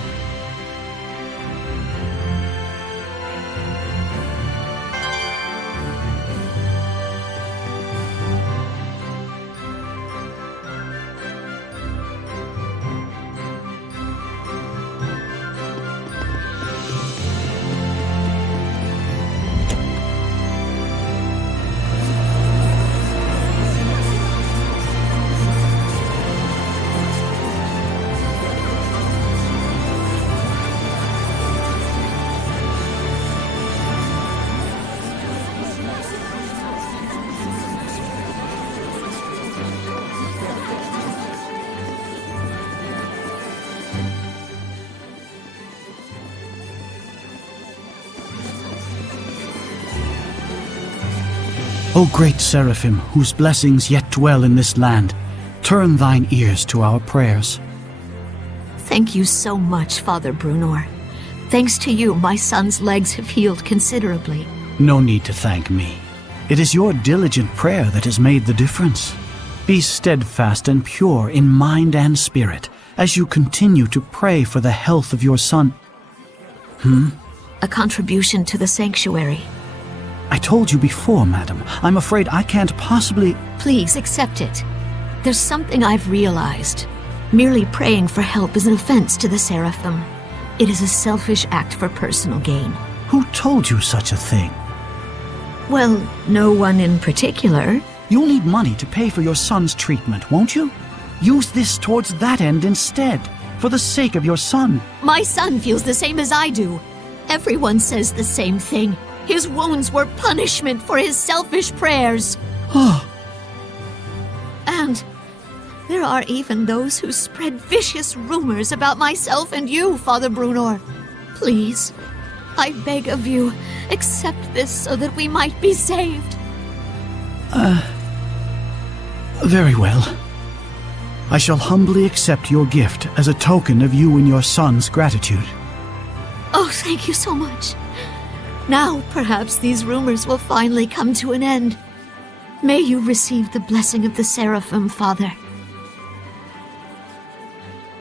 O great Seraphim, whose blessings yet dwell in this land, turn thine ears to our prayers. Thank you so much, Father Brunor. Thanks to you, my son's legs have healed considerably. No need to thank me. It is your diligent prayer that has made the difference. Be steadfast and pure in mind and spirit as you continue to pray for the health of your son. A contribution to the sanctuary. I told you before, madam. I'm afraid I can't possibly... Please accept it. There's something I've realized. Merely praying for help is an offense to the Seraphim. It is a selfish act for personal gain. Who told you such a thing? Well, no one in particular. You'll need money to pay for your son's treatment, won't you? Use this towards that end instead, for the sake of your son. My son feels the same as I do. Everyone says the same thing. His wounds were punishment for his selfish prayers. And there are even those who spread vicious rumors about myself and you, Father Brunor. Please, I beg of you, accept this so that we might be saved. Very well. I shall humbly accept your gift as a token of you and your son's gratitude. Oh, thank you so much. Now, perhaps these rumors will finally come to an end. May you receive the blessing of the Seraphim, Father.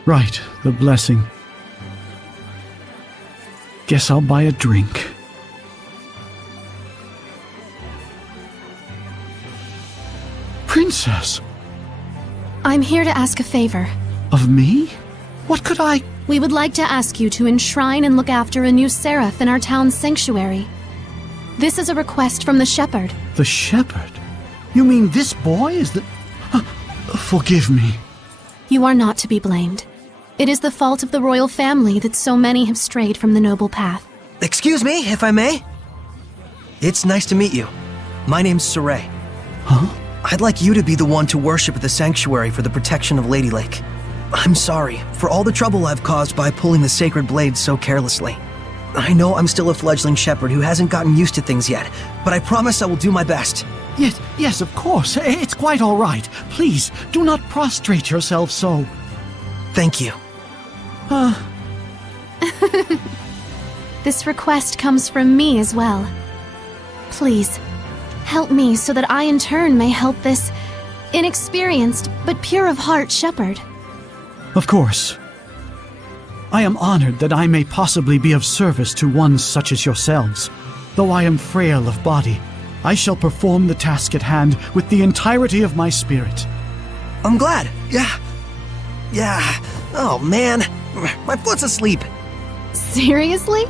Right, the blessing. Guess I'll buy a drink. Princess! I'm here to ask a favor. Of me? What could I... We would like to ask you to enshrine and look after a new seraph in our town's sanctuary. This is a request from the shepherd. The shepherd? You mean this boy is the... Forgive me. You are not to be blamed. It is the fault of the royal family that so many have strayed from the noble path. Excuse me, if I may? It's nice to meet you. My name's Saray. Huh? I'd like you to be the one to worship at the sanctuary for the protection of Lady Lake. I'm sorry for all the trouble I've caused by pulling the sacred blade so carelessly. I know I'm still a fledgling shepherd who hasn't gotten used to things yet, but I promise I will do my best. Yes, of course. It's quite all right. Please, do not prostrate yourself so. Thank you. This request comes from me as well. Please, help me so that I in turn may help this inexperienced but pure of heart shepherd. Of course. I am honored that I may possibly be of service to one such as yourselves. Though I am frail of body, I shall perform the task at hand with the entirety of my spirit. I'm glad. Yeah. Oh, man. My foot's asleep. Seriously?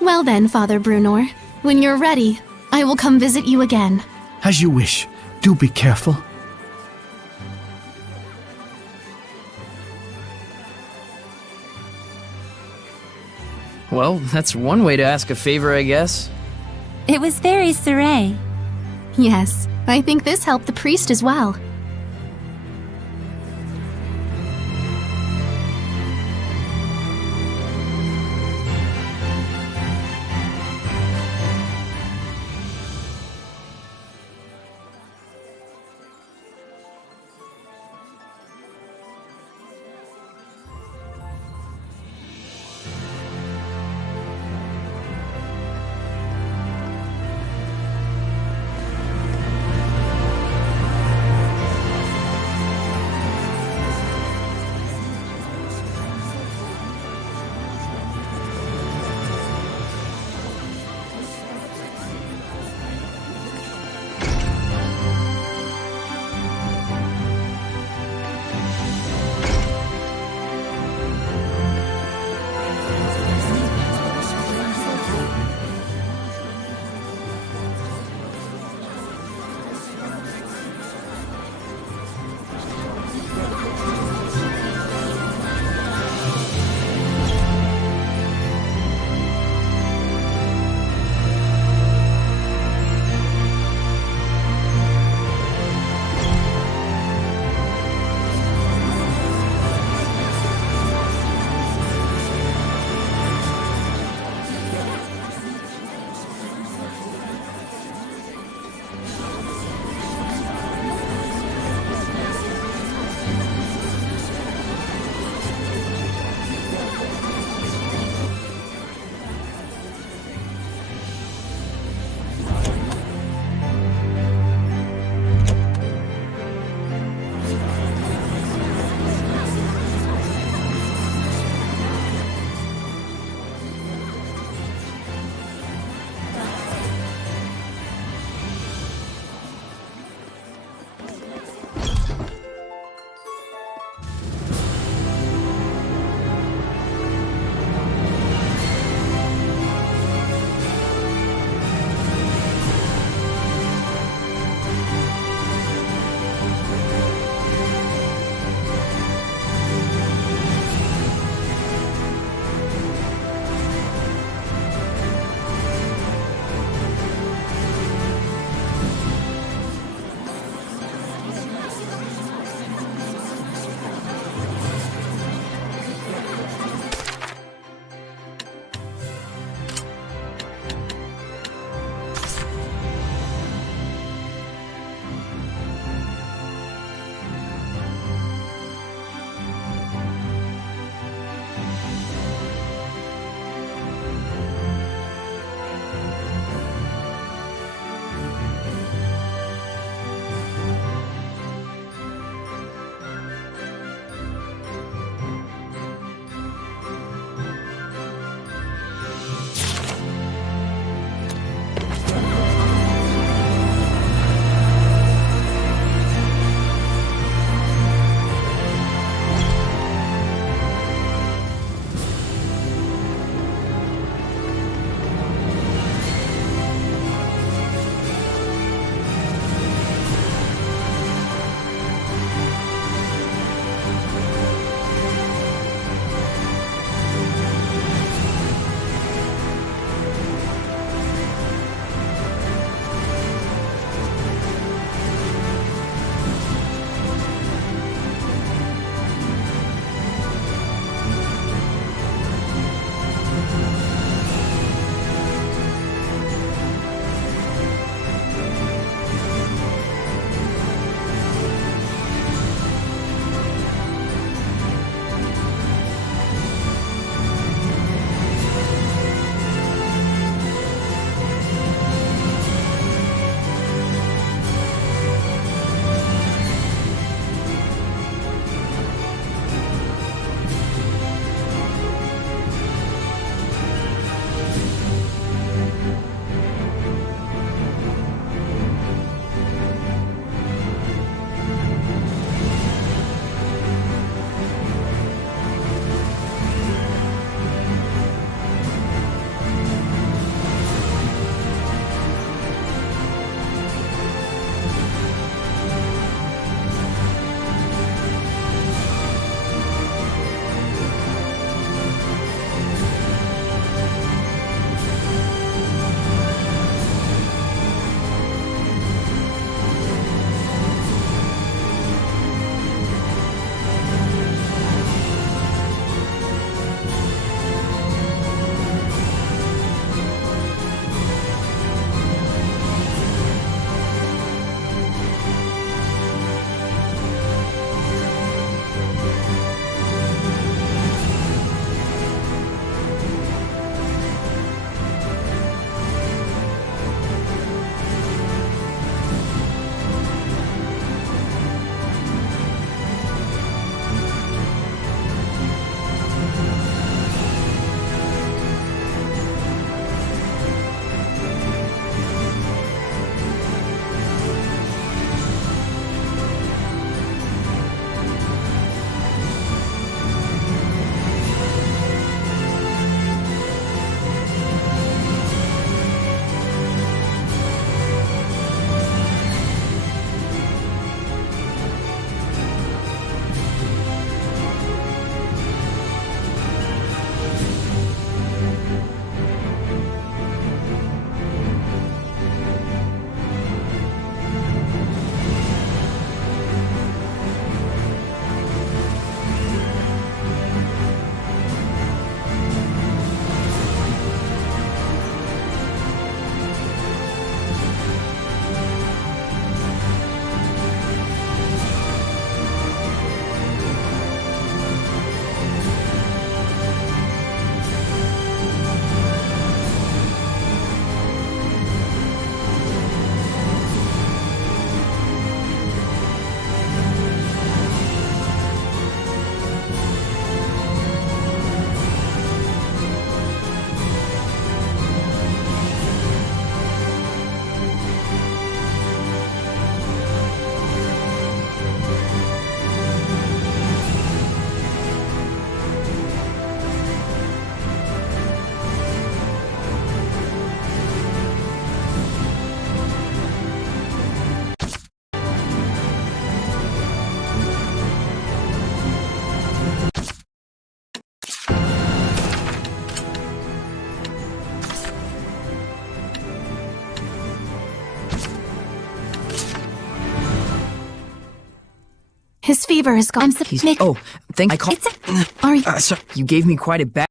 Well then, Father Brunor, when you're ready, I will come visit you again. As you wish. Do be careful. Well, that's one way to ask a favor, I guess. It was very serene. Yes, I think this helped the priest as well. His fever is gone. Oh, thank I Are you... sorry. You gave me quite a bad...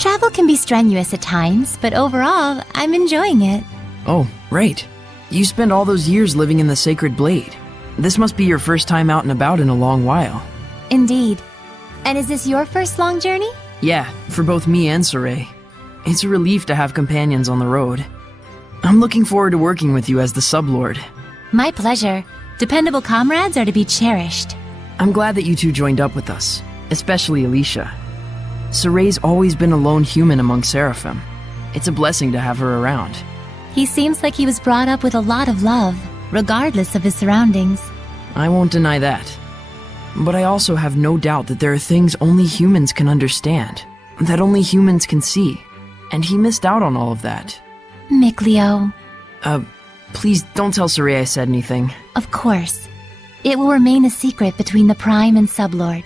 Travel can be strenuous at times, but overall, I'm enjoying it. Oh, right. You spent all those years living in the Sacred Blade. This must be your first time out and about in a long while. Indeed. And is this your first long journey? Yeah, for both me and Saray. It's a relief to have companions on the road. I'm looking forward to working with you as the Sublord. My pleasure. Dependable comrades are to be cherished. I'm glad that you two joined up with us, especially Alicia. Saray's always been a lone human among Seraphim. It's a blessing to have her around. He seems like he was brought up with a lot of love, regardless of his surroundings. I won't deny that. But I also have no doubt that there are things only humans can understand, that only humans can see. And he missed out on all of that. Mikleo. Please don't tell Saray I said anything. Of course. It will remain a secret between the Prime and Sublord.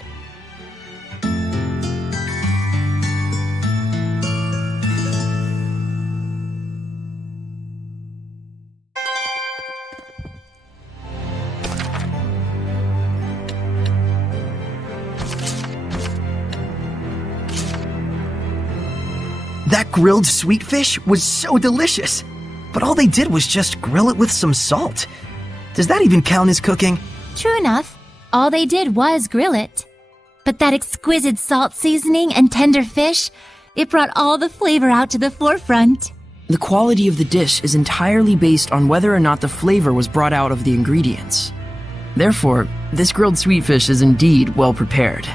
That grilled sweet fish was so delicious, but all they did was just grill it with some salt. Does that even count as cooking? True enough. All they did was grill it. But that exquisite salt seasoning and tender fish, it brought all the flavor out to the forefront. The quality of the dish is entirely based on whether or not the flavor was brought out of the ingredients. Therefore, this grilled sweet fish is indeed well prepared.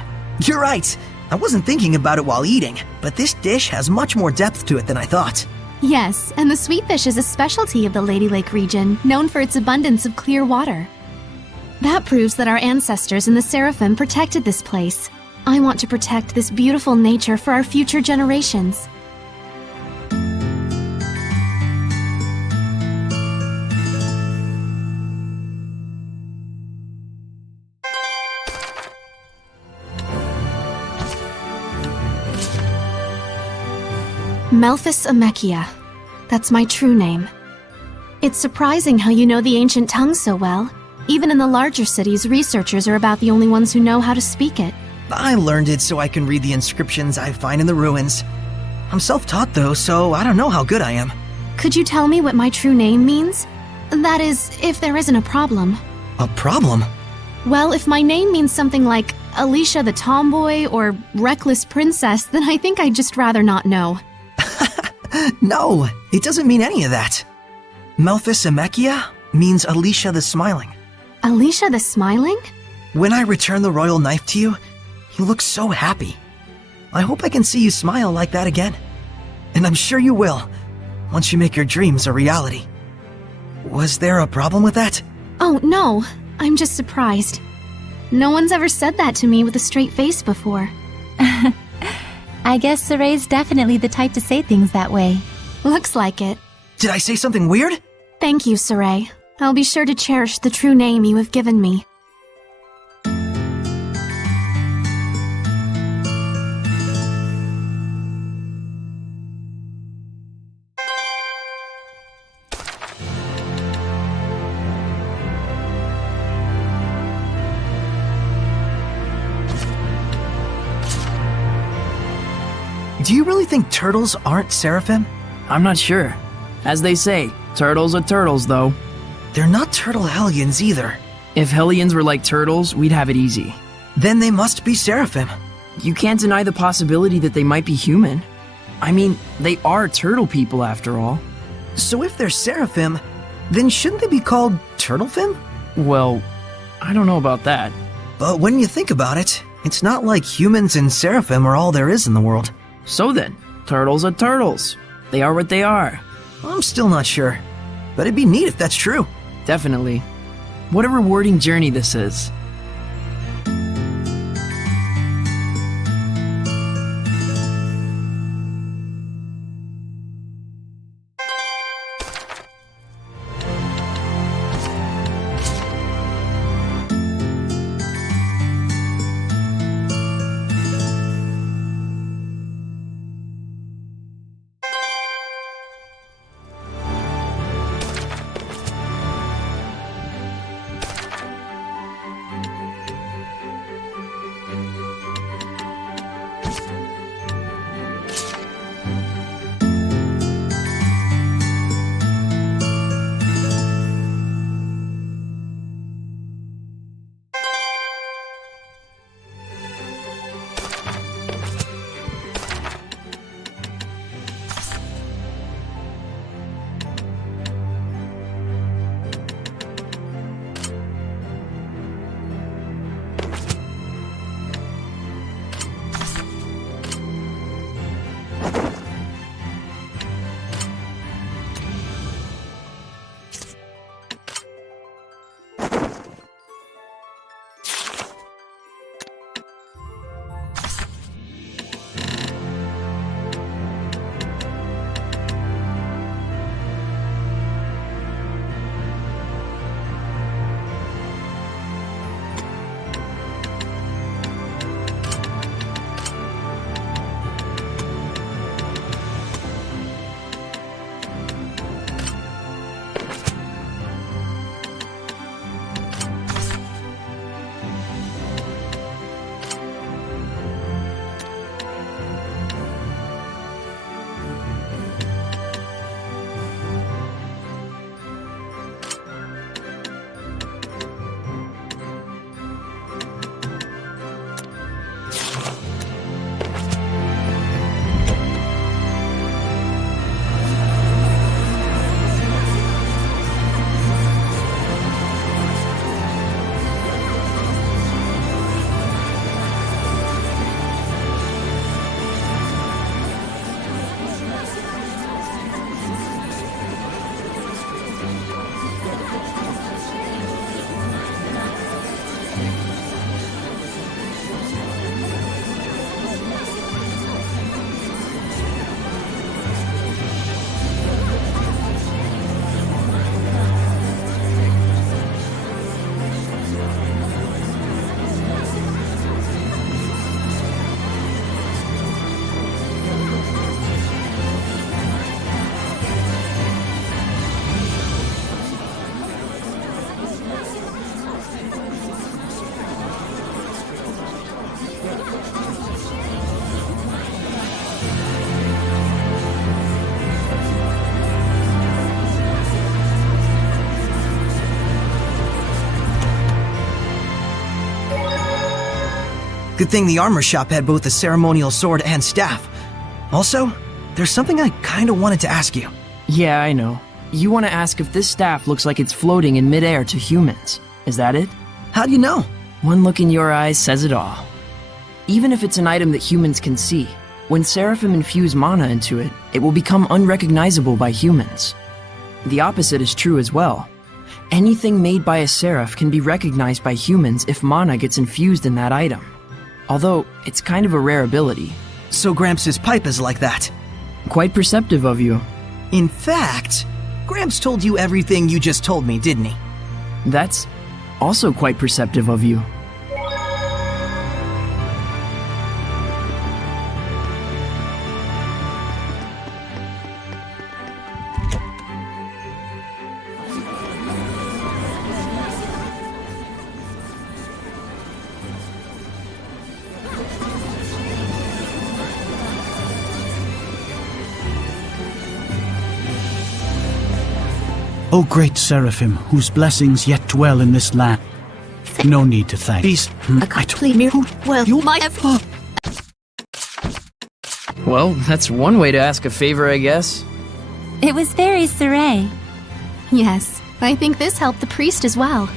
You're right. I wasn't thinking about it while eating, but this dish has much more depth to it than I thought. Yes, and the sweet fish is a specialty of the Lady Lake region, known for its abundance of clear water. That proves that our ancestors in the Seraphim protected this place. I want to protect this beautiful nature for our future generations. Melphis Amechia. That's my true name. It's surprising how you know the ancient tongue so well. Even in the larger cities, researchers are about the only ones who know how to speak it. I learned it so I can read the inscriptions I find in the ruins. I'm self-taught though, so I don't know how good I am. Could you tell me what my true name means? That is, if there isn't a problem. A problem? Well, if my name means something like Alicia the Tomboy or Reckless Princess, then I think I'd just rather not know. No, it doesn't mean any of that. Melphis Amechia means Alicia the Smiling. Alicia the Smiling? When I return the royal knife to you, you look so happy. I hope I can see you smile like that again. And I'm sure you will, once you make your dreams a reality. Was there a problem with that? Oh, no. I'm just surprised. No one's ever said that to me with a straight face before. I guess Saray's definitely the type to say things that way. Looks like it. Did I say something weird? Thank you, Saray. I'll be sure to cherish the true name you have given me. Do you really think turtles aren't seraphim? I'm not sure. As they say, turtles are turtles, though. They're not turtle hellions either. If hellions were like turtles, we'd have it easy. Then they must be seraphim. You can't deny the possibility that they might be human. I mean, they are turtle people after all. So if they're seraphim, then shouldn't they be called turtlefim? Well, I don't know about that. But when you think about it, it's not like humans and seraphim are all there is in the world. So then, turtles are turtles. They are what they are. I'm still not sure, but it'd be neat if that's true. Definitely. What a rewarding journey this is. Good thing the armor shop had both a ceremonial sword and staff. Also, there's something I kinda wanted to ask you. Yeah, I know. You want to ask if this staff looks like it's floating in midair to humans. Is that it? How do you know? One look in your eyes says it all. Even if it's an item that humans can see, when Seraphim infuse mana into it, it will become unrecognizable by humans. The opposite is true as well. Anything made by a Seraph can be recognized by humans if mana gets infused in that item. Although, it's kind of a rare ability. So Gramps' pipe is like that. Quite perceptive of you. In fact, Gramps told you everything you just told me, didn't he? That's also quite perceptive of you. O great Seraphim, whose blessings yet dwell in this land. No need to thank. These. Well, you might have. Well, that's one way to ask a favor, I guess. It was very serene. Yes, I think this helped the priest as well.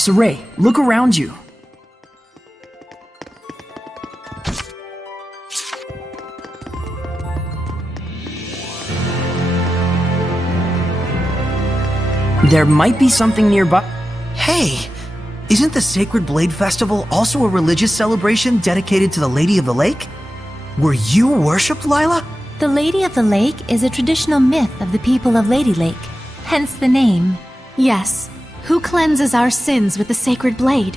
Saray, look around you. There might be something nearby. Hey! Isn't the Sacred Blade Festival also a religious celebration dedicated to the Lady of the Lake? Were you worshipped, Lila? The Lady of the Lake is a traditional myth of the people of Lady Lake, hence the name. Yes. Who cleanses our sins with the sacred blade?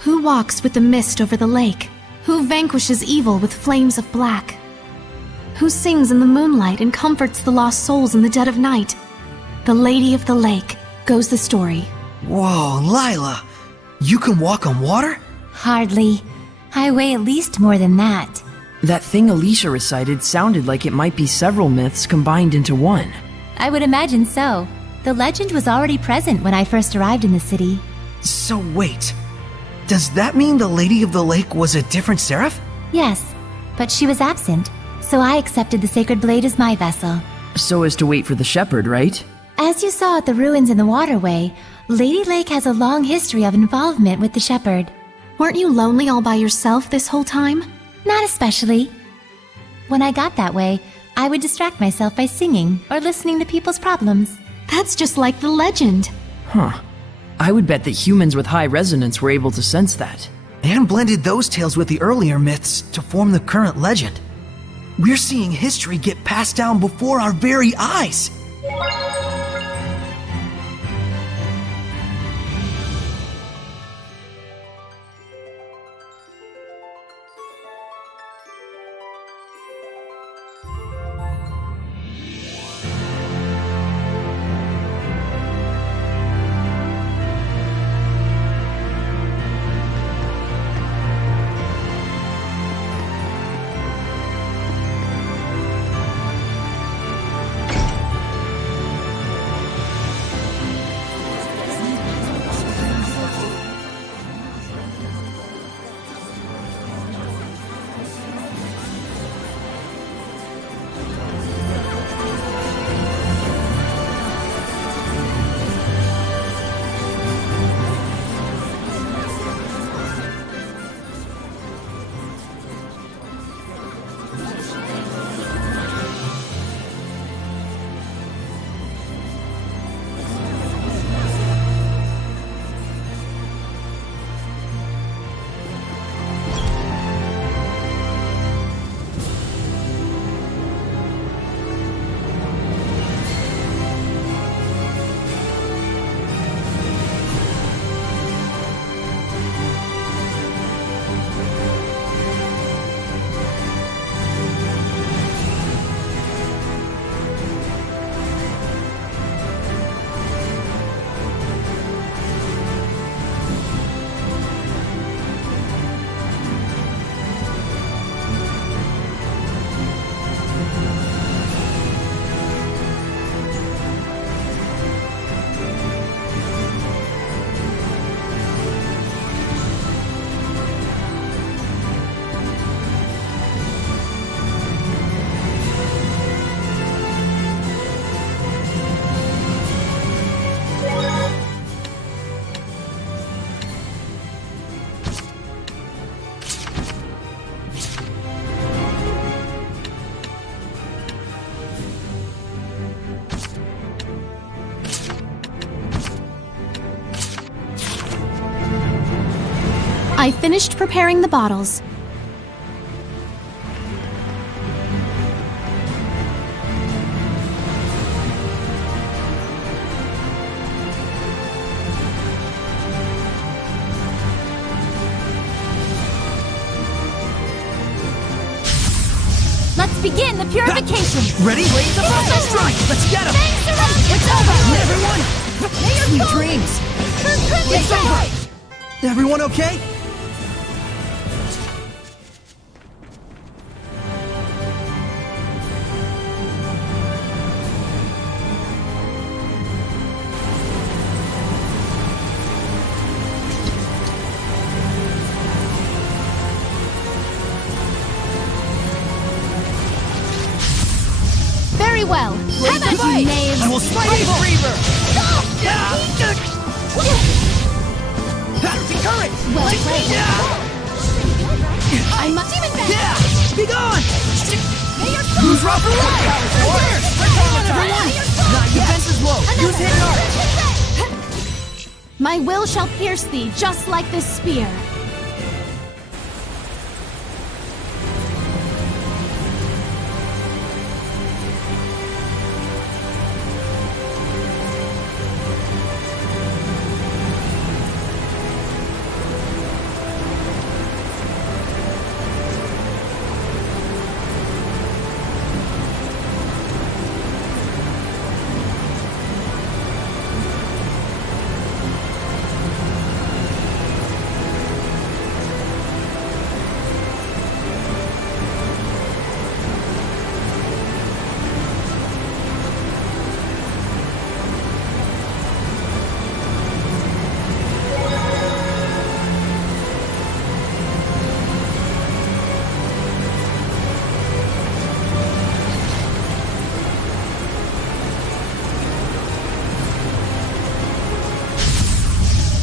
Who walks with the mist over the lake? Who vanquishes evil with flames of black? Who sings in the moonlight and comforts the lost souls in the dead of night? The Lady of the Lake, goes the story. Whoa, Lila! You can walk on water? Hardly. I weigh at least more than that. That thing Alicia recited sounded like it might be several myths combined into one. I would imagine so. The legend was already present when I first arrived in the city. So wait, does that mean the Lady of the Lake was a different seraph? Yes, but she was absent, so I accepted the Sacred Blade as my vessel. So as to wait for the shepherd, right? As you saw at the ruins in the waterway, Lady Lake has a long history of involvement with the shepherd. Weren't you lonely all by yourself this whole time? Not especially. When I got that way, I would distract myself by singing or listening to people's problems. That's just like the legend. Huh. I would bet that humans with high resonance were able to sense that. And blended those tales with the earlier myths to form the current legend. We're seeing history get passed down before our very eyes. I finished preparing the bottles. Let's begin the purification. Ready? Strike! Let's get him! It's over. Everyone! Sweet dreams! It's over! Everyone okay? Very well. How about you, knaves? I will smite evil! Current! Well played. I must even back. Be gone! May your Who's rough for life? Everyone! Not your defense is low. Use hidden art. My will shall pierce thee just like this spear.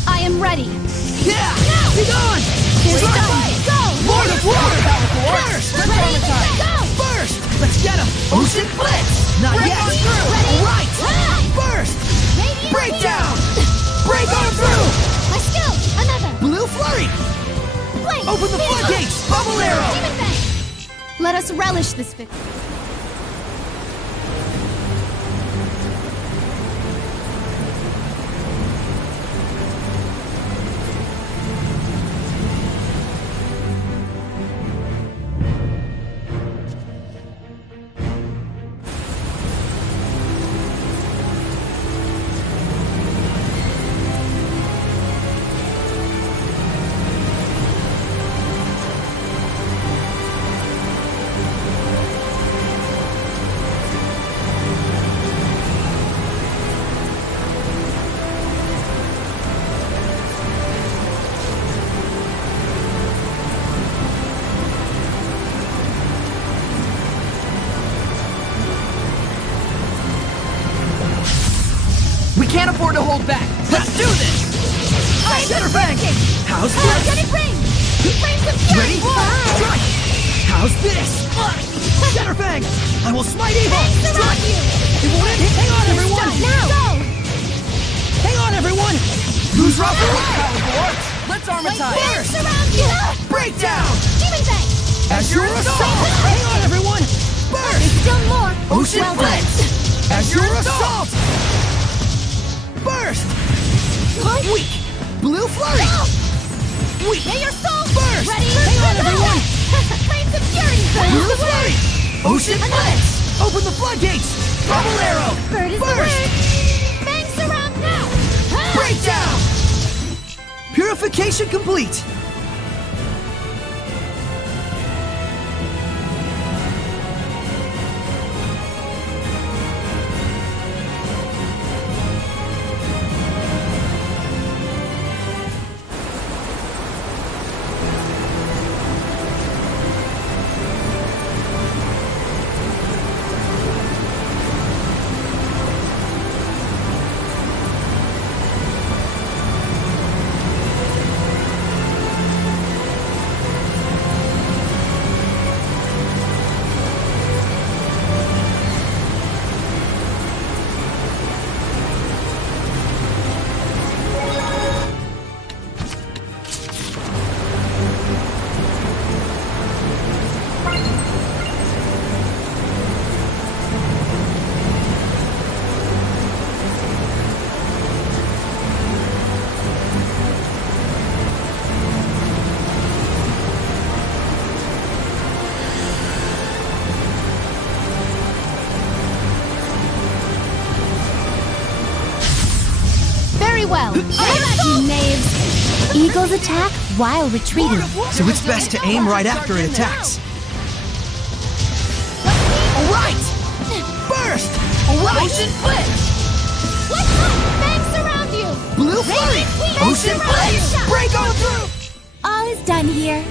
I am ready. Be gone! Here's done. Go. Lord of Water! Burst! Go. Burst! Let's get him! Ocean Blitz! Not yet! Ready? Right! Burst! Radiant Breakdown! Break on through! My skill. Another. Blue Flurry! Flame. Open the floodgates! Bubble Arrow! Demon Fang. Let us relish this victory. We can't afford to hold back. Let's do this! Center Fang! How's Get this? it ring. Flames of fury. Ready? Strike! How's this? Center Fang! I will smite evil! Surround you. It will end! Hang on, everyone! Now. Go. Hang on, everyone! Who's rough for Let's armatize. Flames surround you. Breakdown! Demon Fang. As your assault! Hang on, everyone! Burst! Still more. Ocean Well done. Blitz! As your assault! Burst! Weak! Blue Flurry! Weak! May your soul. Burst! Ready? Hang on, everyone! Flames of fury. Blue Flurry! Ocean Blitz! Open the floodgates! Bubble Arrow! Bird is the Burst! word. Fangs surround now. Breakdown! Purification complete! very well. You knaves. Eagles attack while retreating. So it's best to aim right after it attacks. Alright! Burst! Alright! Ocean Blitz! Let's go! Banks around you! Blue Flurry! Ocean Blitz! Break on through! All is done here.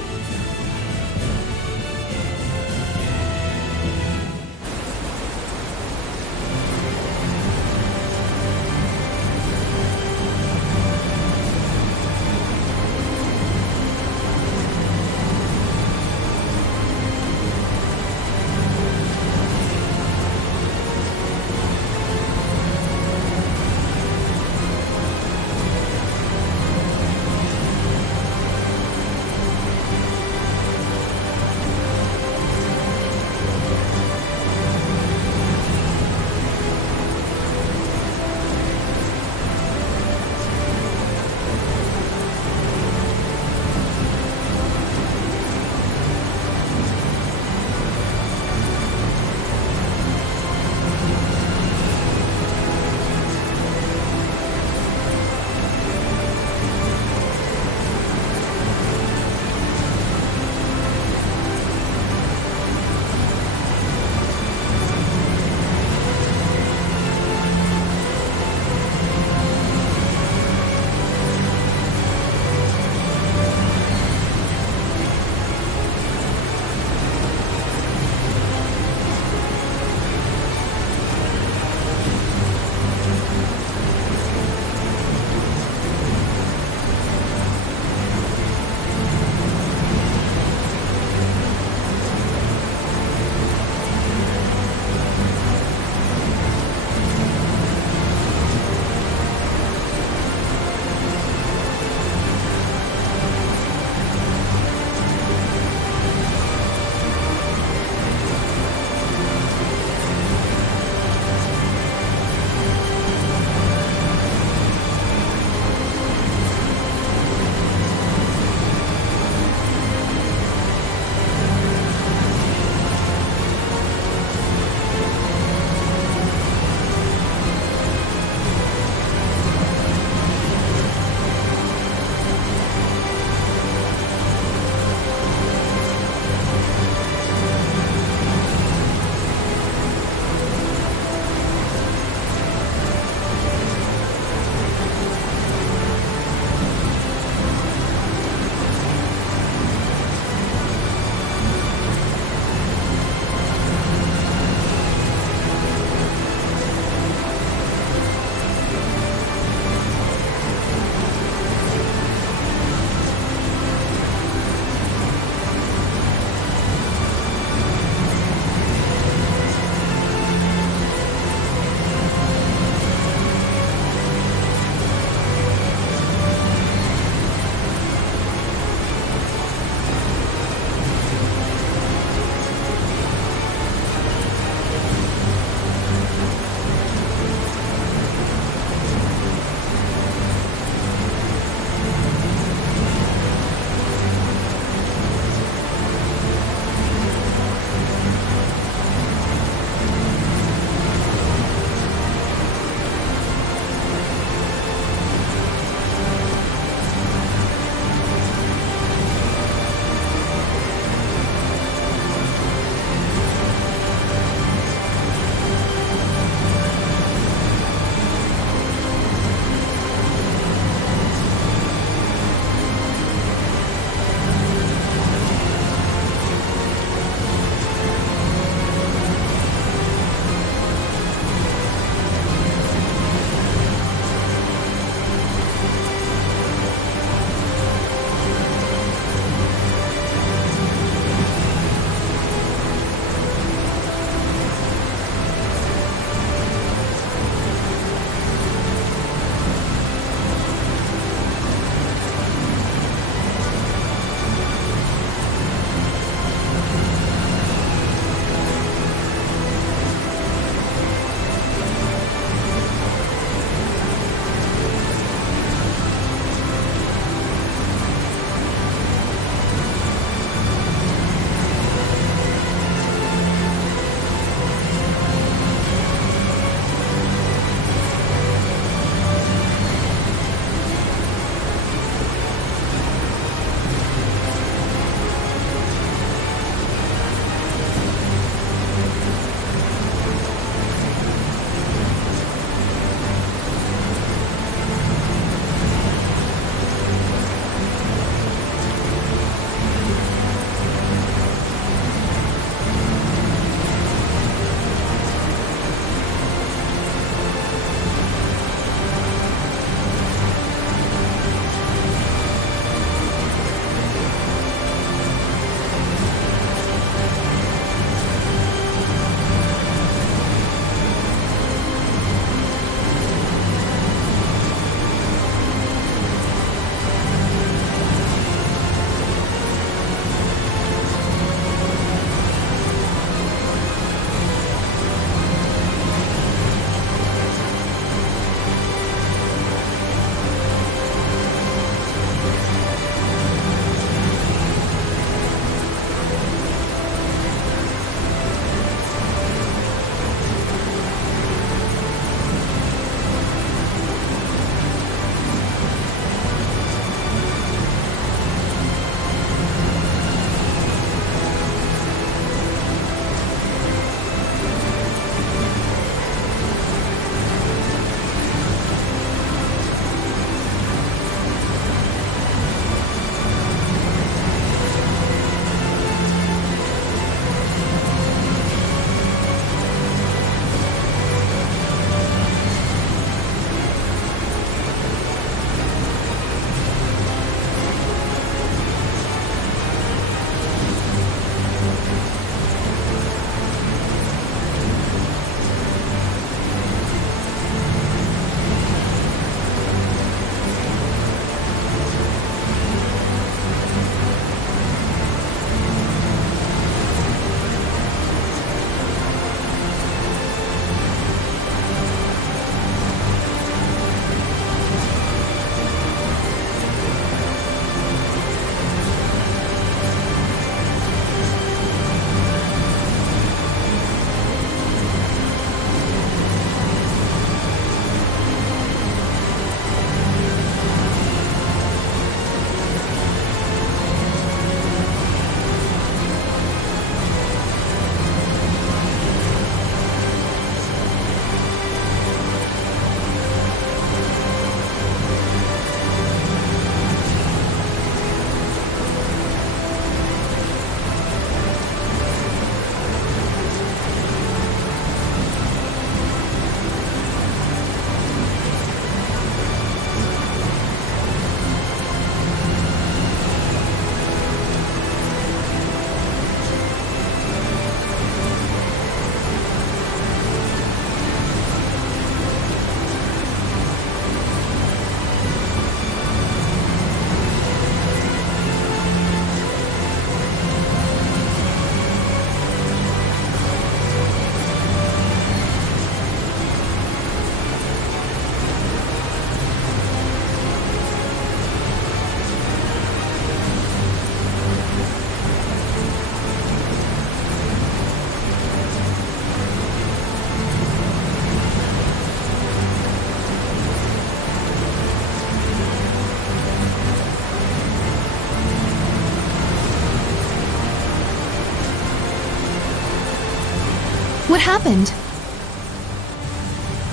happened?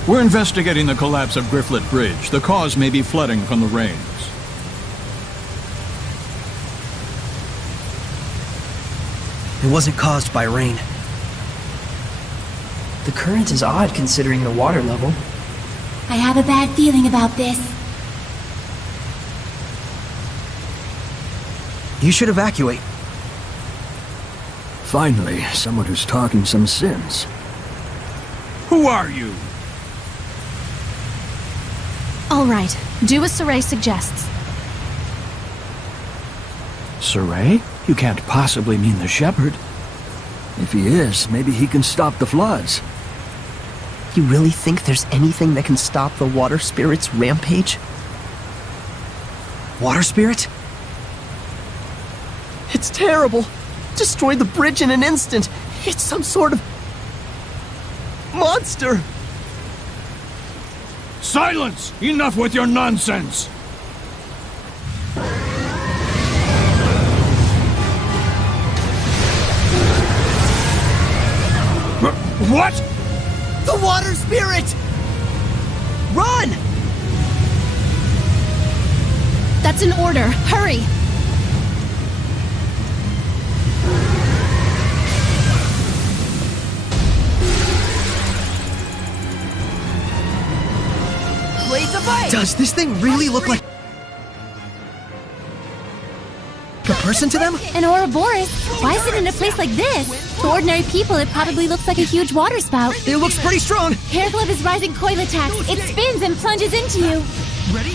We're investigating the collapse of Grifflet Bridge. The cause may be flooding from the rains. It wasn't caused by rain. The current is odd considering the water level. I have a bad feeling about this. You should evacuate. Finally, someone who's talking some sense. Who are you? All right, do as Saray suggests. Saray? You can't possibly mean the shepherd. If he is, maybe he can stop the floods. You really think there's anything that can stop the water spirit's rampage? Water spirit? It's terrible. Destroyed the bridge in an instant. It's some sort of monster. Silence! Enough with your nonsense! What? The water spirit! Run! That's an order. Hurry! Blades of ice! Does this thing really look like a person to them? An Ouroboros? Why is it in a place like this? To ordinary people, it probably looks like a huge water spout. It looks pretty strong. Careful of his rising coil attacks. It spins and plunges into you. Ready?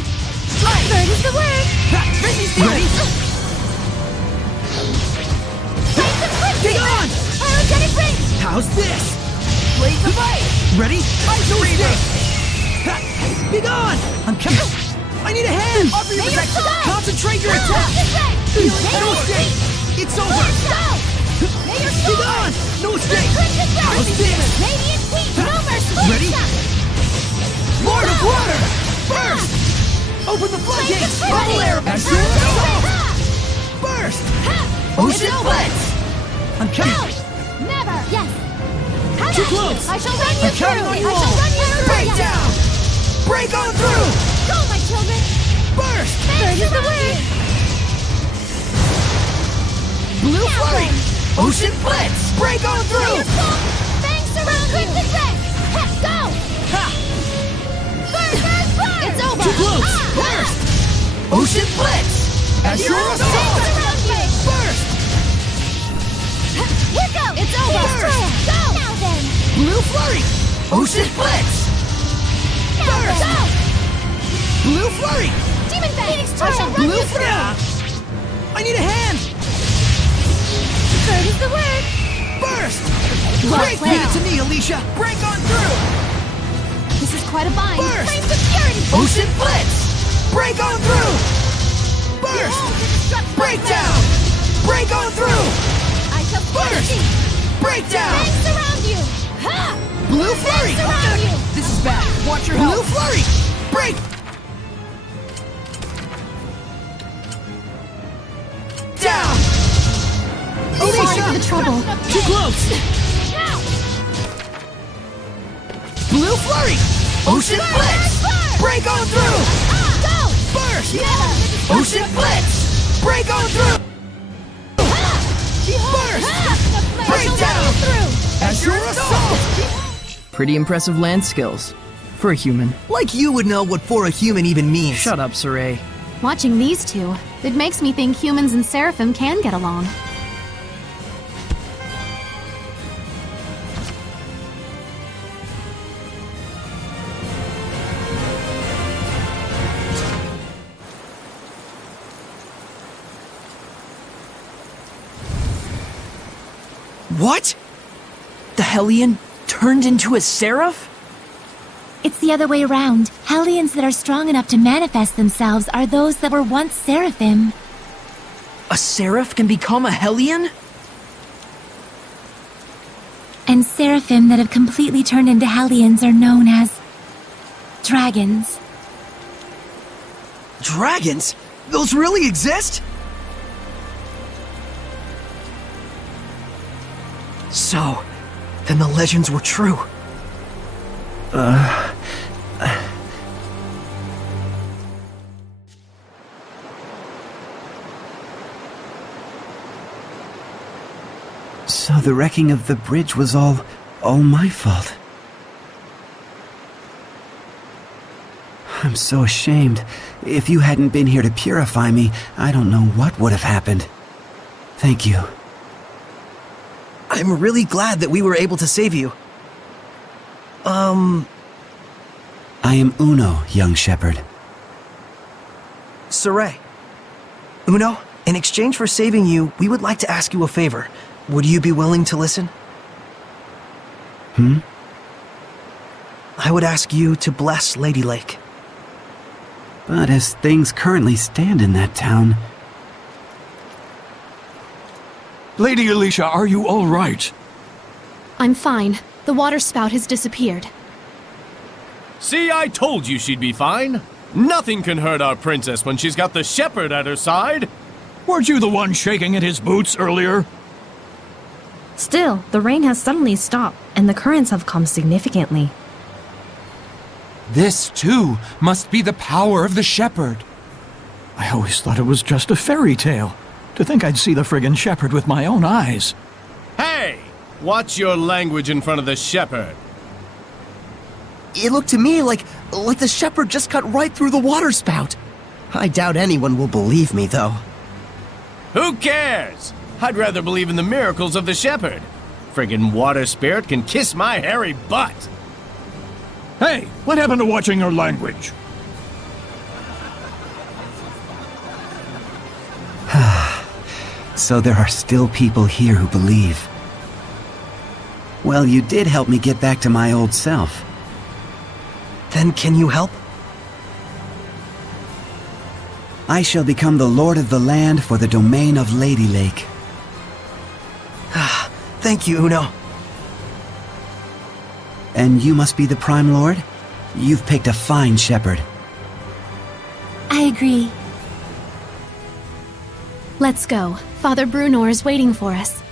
Bird is the word. Ready? Get on! Aerogenic ring! How's this? Blades of ice! Ready? No escape! Be gone! I'm coming! I need a hand! Offer your protection! Concentrate your attack! No escape! It's over! Be gone! No escape! How's this? Radiant heat! No mercy! Ready? Lord of Water! Burst! Open the floodgates! Bubble air! Burst! Ocean Blitz! I'm coming! Never! Yes! Too close! I shall run you I'm counting on you through! I all! shall run you through! Break down! Break on through! Go, my children! Burst! Bird is the word! Blue Flurry! Ocean Blitz! Break on through! Thanks around you! Go! Ha! Burn! It's over! Too close! Burst! Ocean Blitz! As your assault! Burst! Here go! It's over! Burst! Go! Now then! Blue Flurry! Ocean Blitz! Burst! Go! Blue Flurry! Demon Phoenix Turtle! Blue Flurry! I need a hand! Bird is the word! Burst! Well Break! played. Give it to me, Alicia! Break on through! This is quite a bind! Burst! Frame security! Ocean Blitz! Break on through! Burst! Break down! Break on through! I shall Burst! you! Break down! Banks around you! Ha! Blue Flurry! Banks around you! This is bad. Watch your Blue health. Flurry! Break! Down! Sorry Alicia! for the trouble. Too close! Now! Blue Flurry! Ocean Blitz! Break on through! Go! Burst! Ocean Blitz! Break on through! Burst! Break down! As your assault! Pretty impressive land skills. For a human. Like you would know what for a human even means. Shut up, Saray. Watching these two, it makes me think humans and Seraphim can get along. What? The Hellion turned into a seraph? It's the other way around. Hellions that are strong enough to manifest themselves are those that were once Seraphim. A seraph can become a Hellion? And Seraphim that have completely turned into Hellions are known as dragons. Dragons? Those really exist? So, Then the legends were true. So the wrecking of the bridge was all my fault. I'm so ashamed. If you hadn't been here to purify me, I don't know what would have happened. Thank you. I'm really glad that we were able to save you. I am Uno, young shepherd. Saray. Uno, in exchange for saving you, we would like to ask you a favor. Would you be willing to listen? I would ask you to bless Lady Lake. But as things currently stand in that town... Lady Alicia, are you all right? I'm fine. The water spout has disappeared. See, I told you she'd be fine. Nothing can hurt our princess when she's got the shepherd at her side. Weren't you the one shaking at his boots earlier? Still, the rain has suddenly stopped, and the currents have calmed significantly. This, too, must be the power of the shepherd. I always thought it was just a fairy tale. To think I'd see the friggin' shepherd with my own eyes. Hey! Watch your language in front of the shepherd. It looked to me like the shepherd just cut right through the water spout. I doubt anyone will believe me, though. Who cares? I'd rather believe in the miracles of the shepherd. Friggin' water spirit can kiss my hairy butt. Hey, what happened to watching your language? So there are still people here who believe. Well, you did help me get back to my old self. Then can you help? I shall become the lord of the land for the domain of Lady Lake. Thank you, Uno. And you must be the Prime Lord? You've picked a fine shepherd. I agree. Let's go. Father Brunor is waiting for us.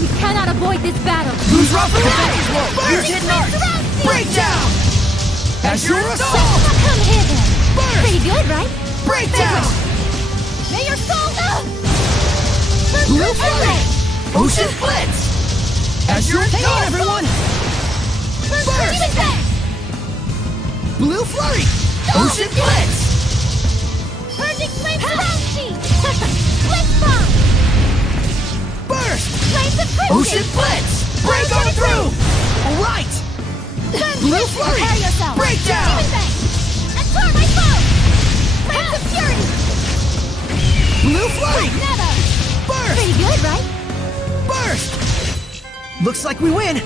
We cannot avoid this battle. Who's rough and Who's hitting hard? Breakdown! As your assault! Come hither. Pretty good, right? Breakdown! May your soul... Blue Flurry! Ocean Blitz! As your hang on, everyone! Burst! Blue Flurry! Ocean Blitz! Purging Flames Ground Sheet! Blitz Bomb! Burst! Flames of Crimson! Ocean Blitz! Break on through! Alright! Blue Flurry! Prepare yourself! Breakdown! Demon Fang! Absorb my foe! Flames of Purity! Blue Flurry! Never! Burst! Pretty good, right? Burst! Looks like we win!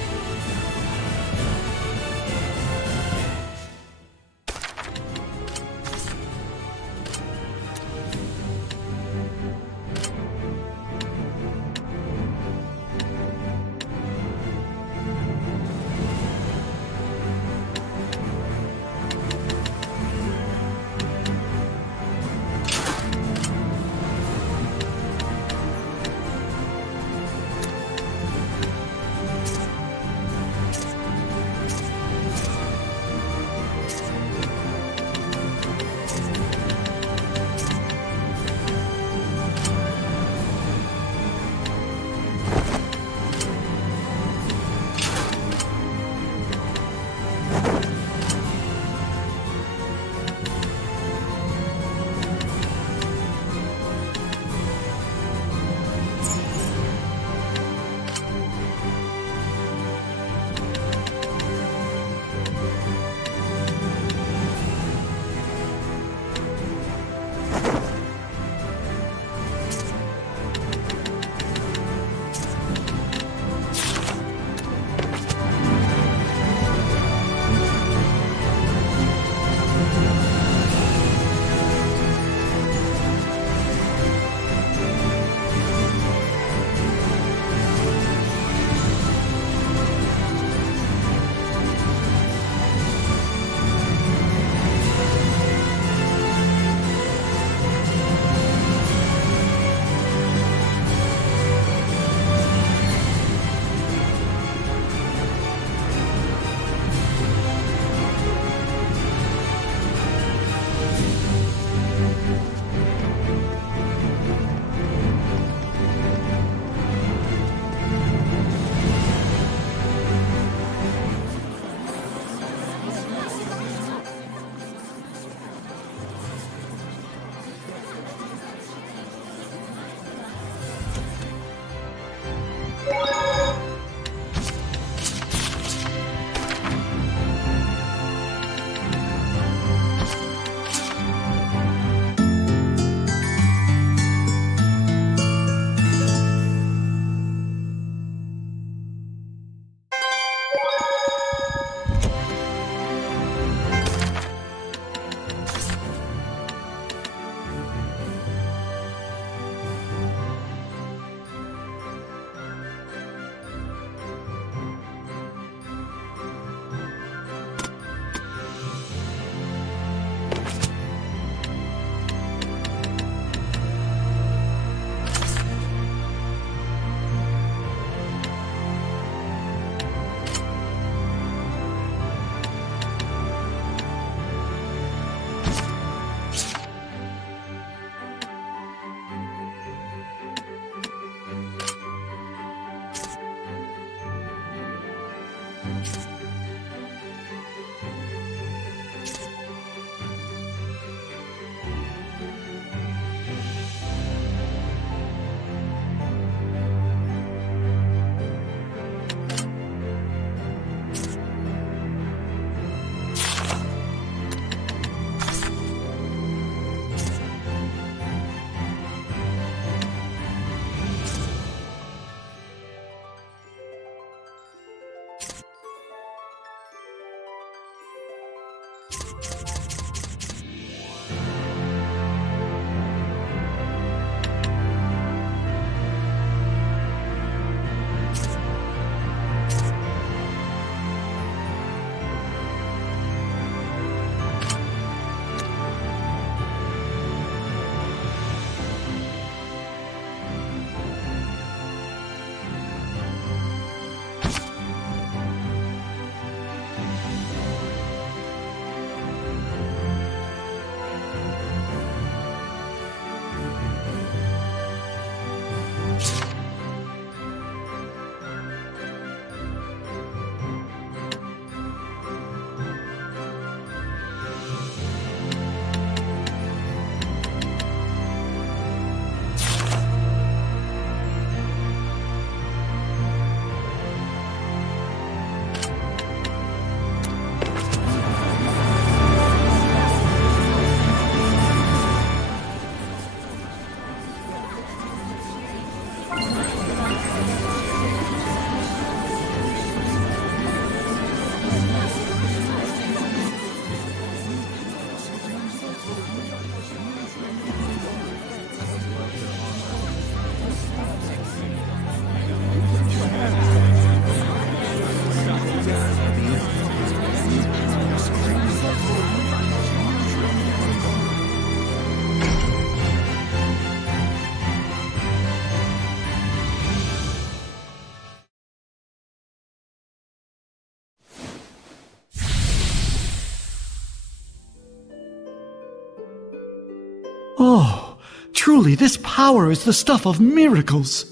Oh, truly this power is the stuff of miracles.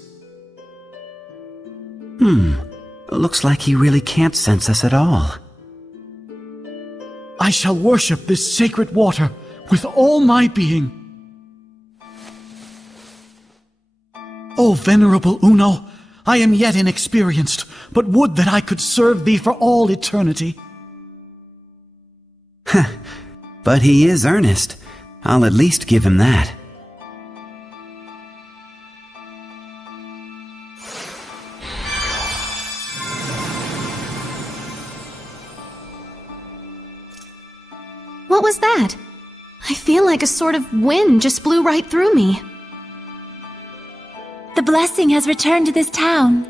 Looks like he really can't sense us at all. I shall worship this sacred water with all my being. O venerable Uno, I am yet inexperienced, but would that I could serve thee for all eternity. But he is earnest. I'll at least give him that. What was that? I feel like a sort of wind just blew right through me. The blessing has returned to this town.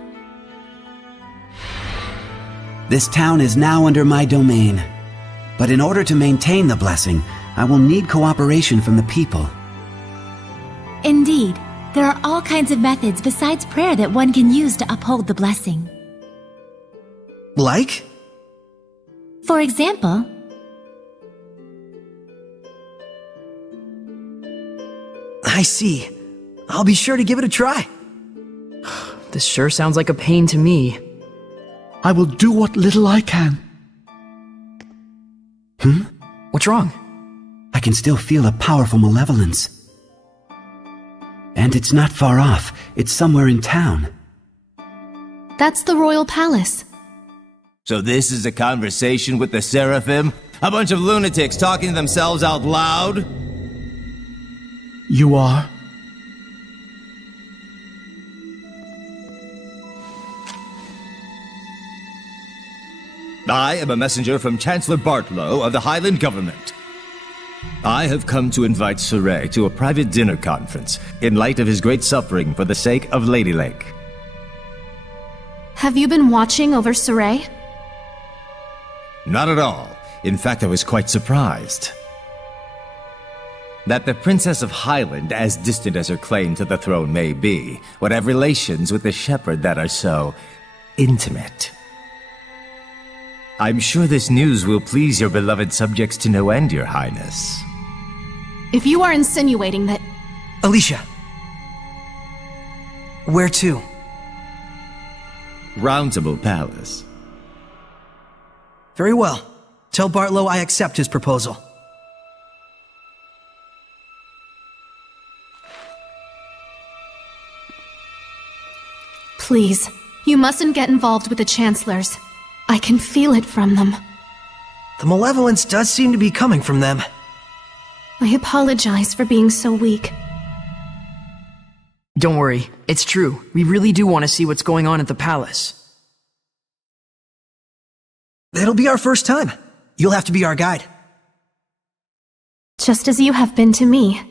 This town is now under my domain. But in order to maintain the blessing, I will need cooperation from the people. Indeed, there are all kinds of methods besides prayer that one can use to uphold the blessing. Like? For example, I see. I'll be sure to give it a try. This sure sounds like a pain to me. I will do what little I can. What's wrong? I can still feel a powerful malevolence. And it's not far off. It's somewhere in town. That's the royal palace. So this is a conversation with the Seraphim? A bunch of lunatics talking to themselves out loud? You are? I am a messenger from Chancellor Bartlow of the Highland government. I have come to invite Saray to a private dinner conference in light of his great suffering for the sake of Lady Lake. Have you been watching over Saray? Not at all. In fact, I was quite surprised. That the Princess of Highland, as distant as her claim to the throne may be, would have relations with the shepherd that are so intimate. I'm sure this news will please your beloved subjects to no end, Your Highness. If you are insinuating that... Alicia. Where to? Roundtable Palace. Very well. Tell Bartlow I accept his proposal. Please, you mustn't get involved with the Chancellors. I can feel it from them. The malevolence does seem to be coming from them. I apologize for being so weak. Don't worry, it's true. We really do want to see what's going on at the palace. It'll be our first time. You'll have to be our guide. Just as you have been to me.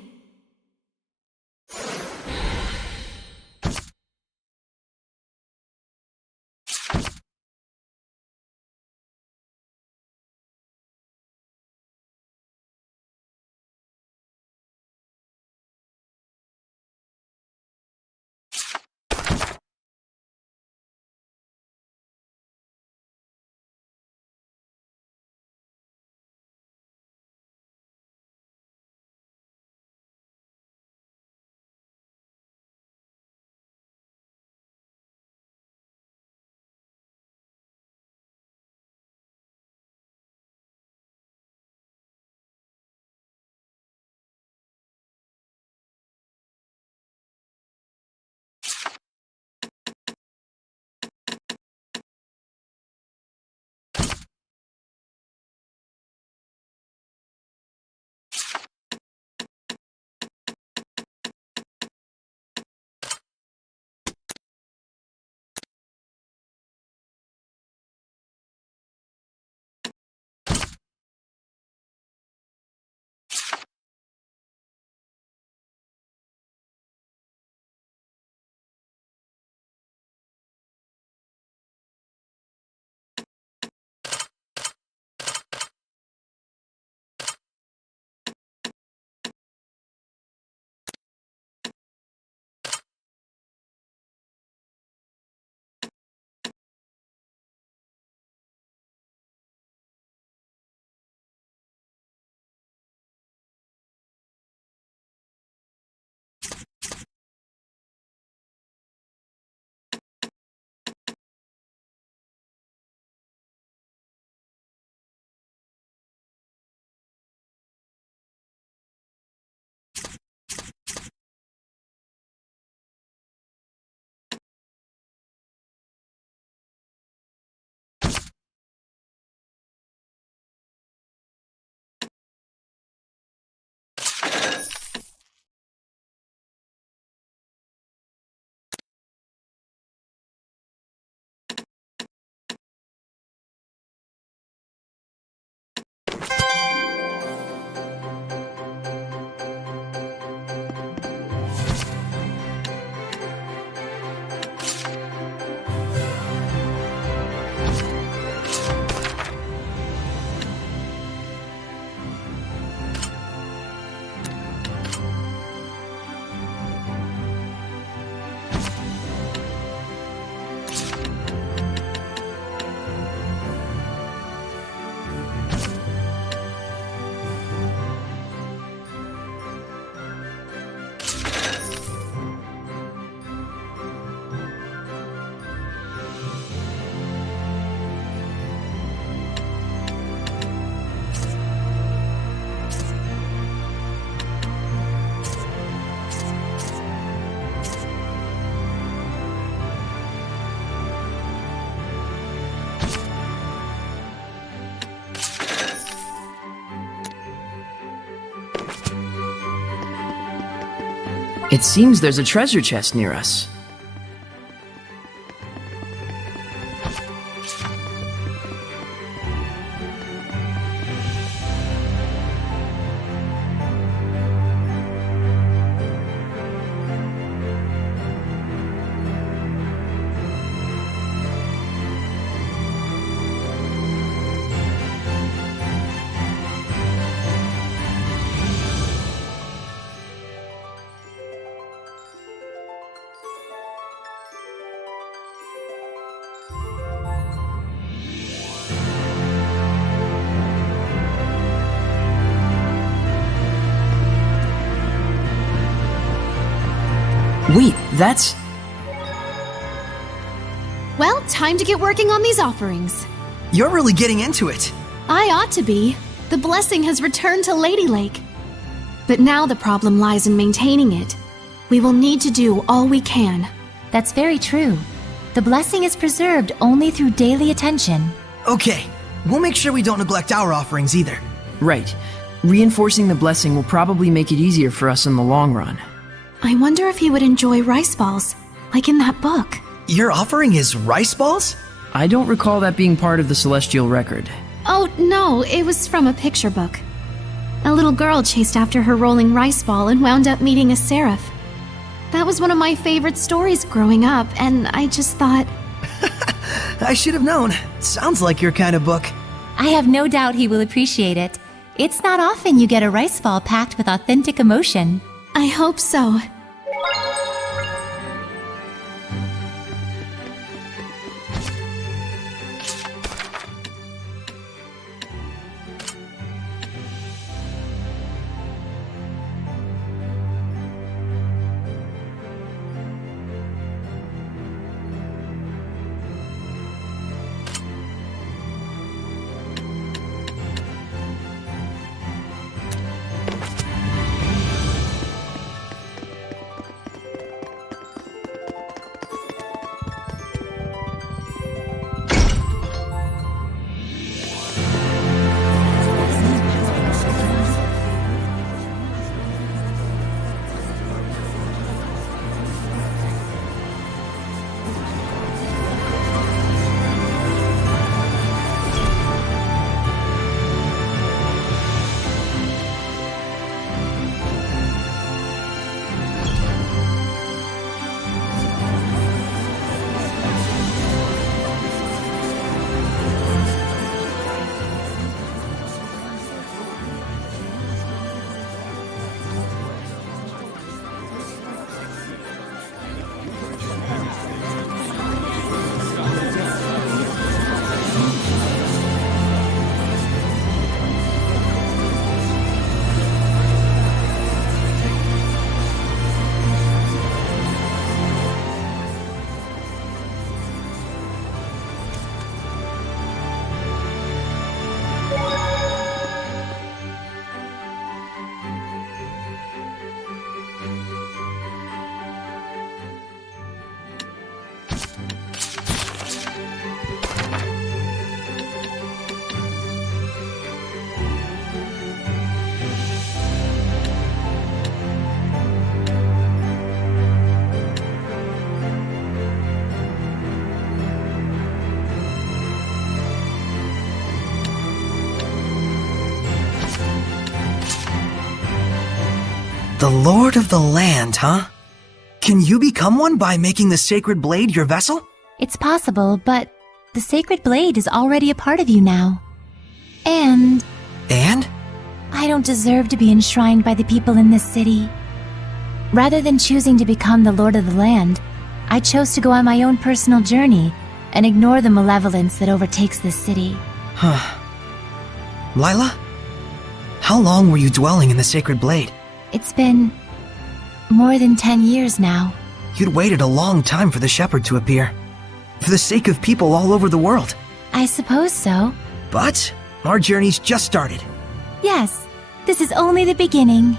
It seems there's a treasure chest near us. Wait, that's... Well, time to get working on these offerings. You're really getting into it. I ought to be. The blessing has returned to Lady Lake. But now the problem lies in maintaining it. We will need to do all we can. That's very true. The blessing is preserved only through daily attention. Okay, we'll make sure we don't neglect our offerings either. Right. Reinforcing the blessing will probably make it easier for us in the long run. I wonder if he would enjoy rice balls, like in that book. Your offering is rice balls? I don't recall that being part of the Celestial Record. Oh, no, it was from a picture book. A little girl chased after her rolling rice ball and wound up meeting a seraph. That was one of my favorite stories growing up, and I just thought... I should have known. Sounds like your kind of book. I have no doubt he will appreciate it. It's not often you get a rice ball packed with authentic emotion. I hope so. The Lord of the Land, huh? Can you become one by making the sacred blade your vessel? It's possible, but the sacred blade is already a part of you now. And I don't deserve to be enshrined by the people in this city. Rather than choosing to become the Lord of the Land, I chose to go on my own personal journey and ignore the malevolence that overtakes this city. Huh. Lila? How long were you dwelling in the sacred blade? It's been more than 10 years now. You'd waited a long time for the shepherd to appear. For the sake of people all over the world. I suppose so. But our journey's just started. Yes, this is only the beginning.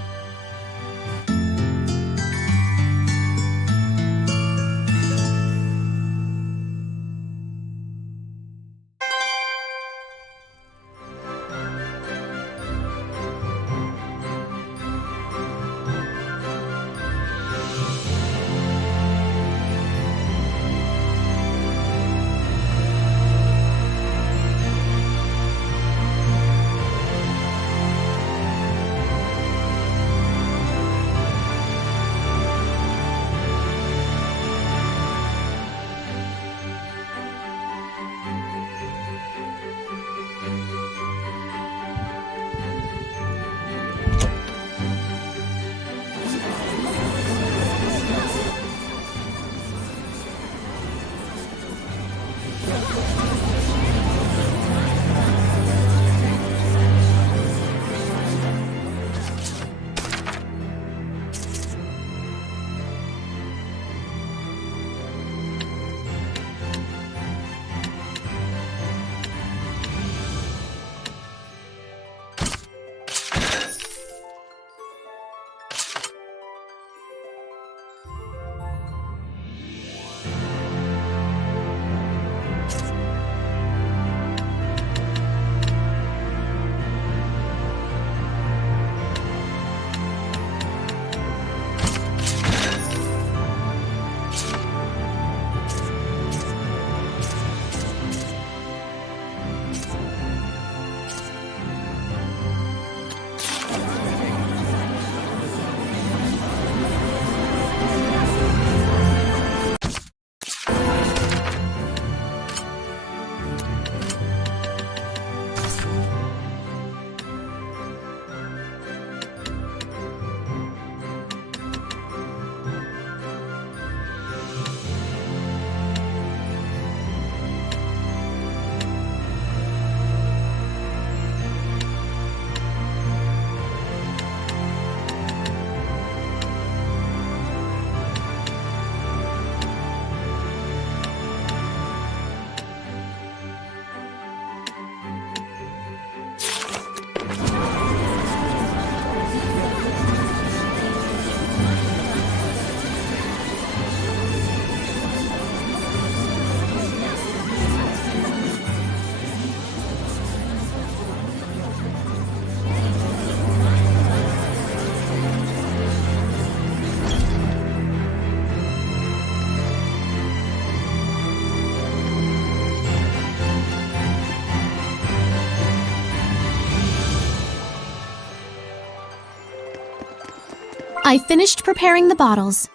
I finished preparing the bottles.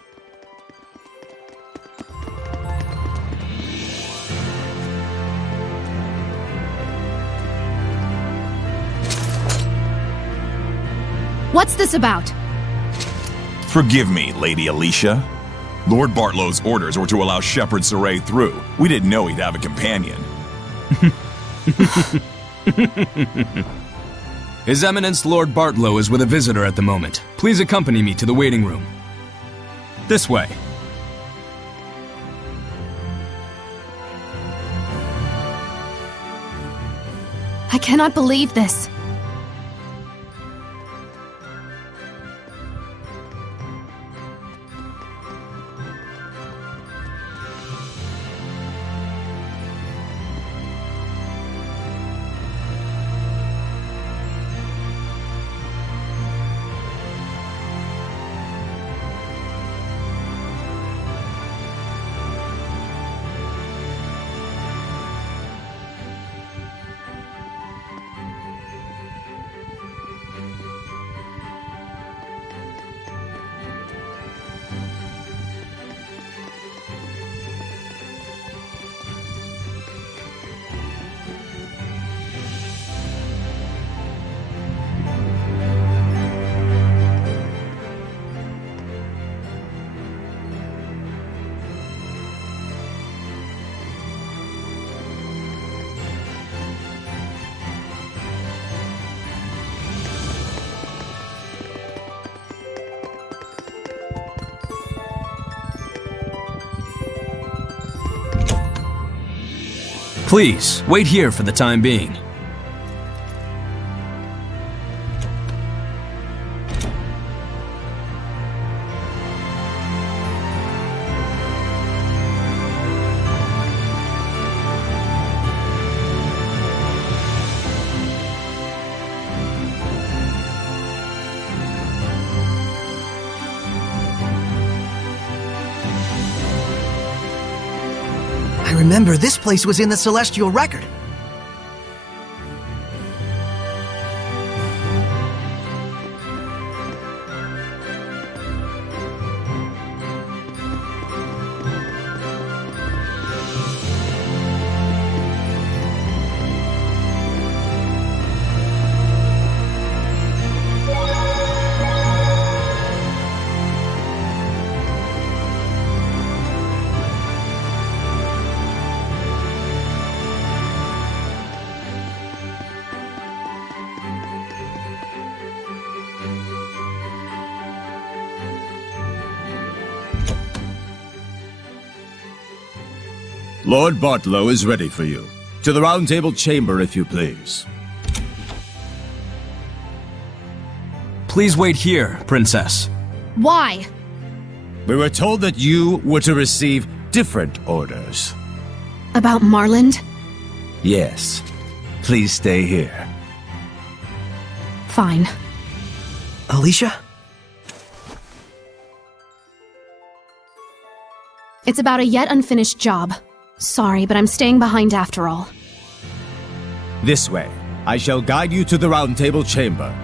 What's this about? Forgive me, Lady Alicia. Lord Bartlow's orders were to allow Shepherd Saray through. We didn't know he'd have a companion. His Eminence Lord Bartlow is with a visitor at the moment. Please accompany me to the waiting room. This way. I cannot believe this. Please, wait here for the time being. I remember this place was in the Celestial Record. Lord Bartlow is ready for you. To the Round Table chamber, if you please. Please wait here, Princess. Why? We were told that you were to receive different orders. About Marland? Yes. Please stay here. Fine. Alicia? It's about a yet unfinished job. Sorry, but I'm staying behind after all. This way. I shall guide you to the Round Table chamber.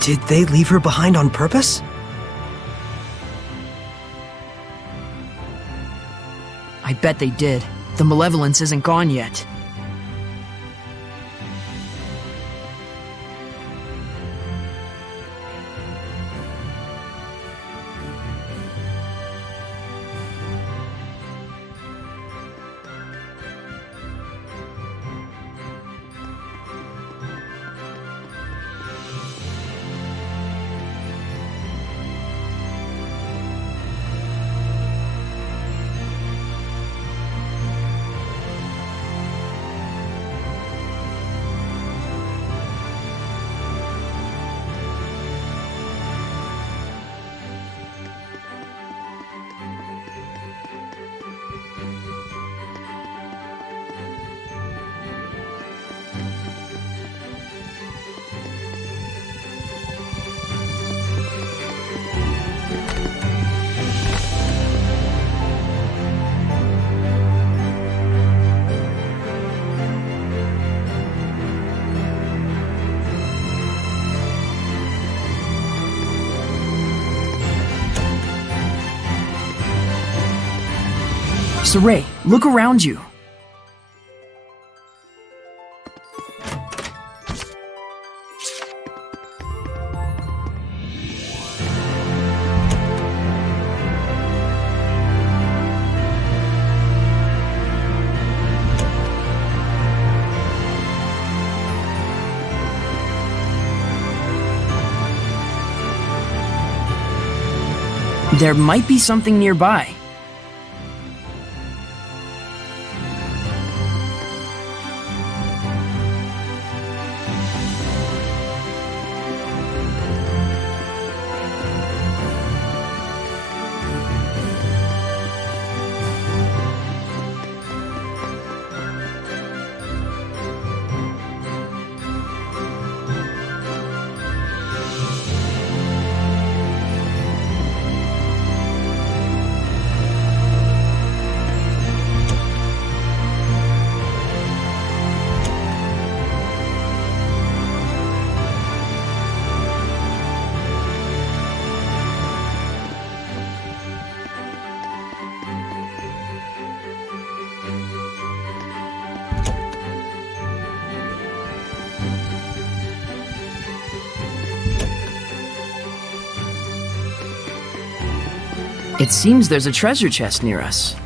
Did they leave her behind on purpose? I bet they did. The malevolence isn't gone yet. Saray, look around you. There might be something nearby. It seems there's a treasure chest near us.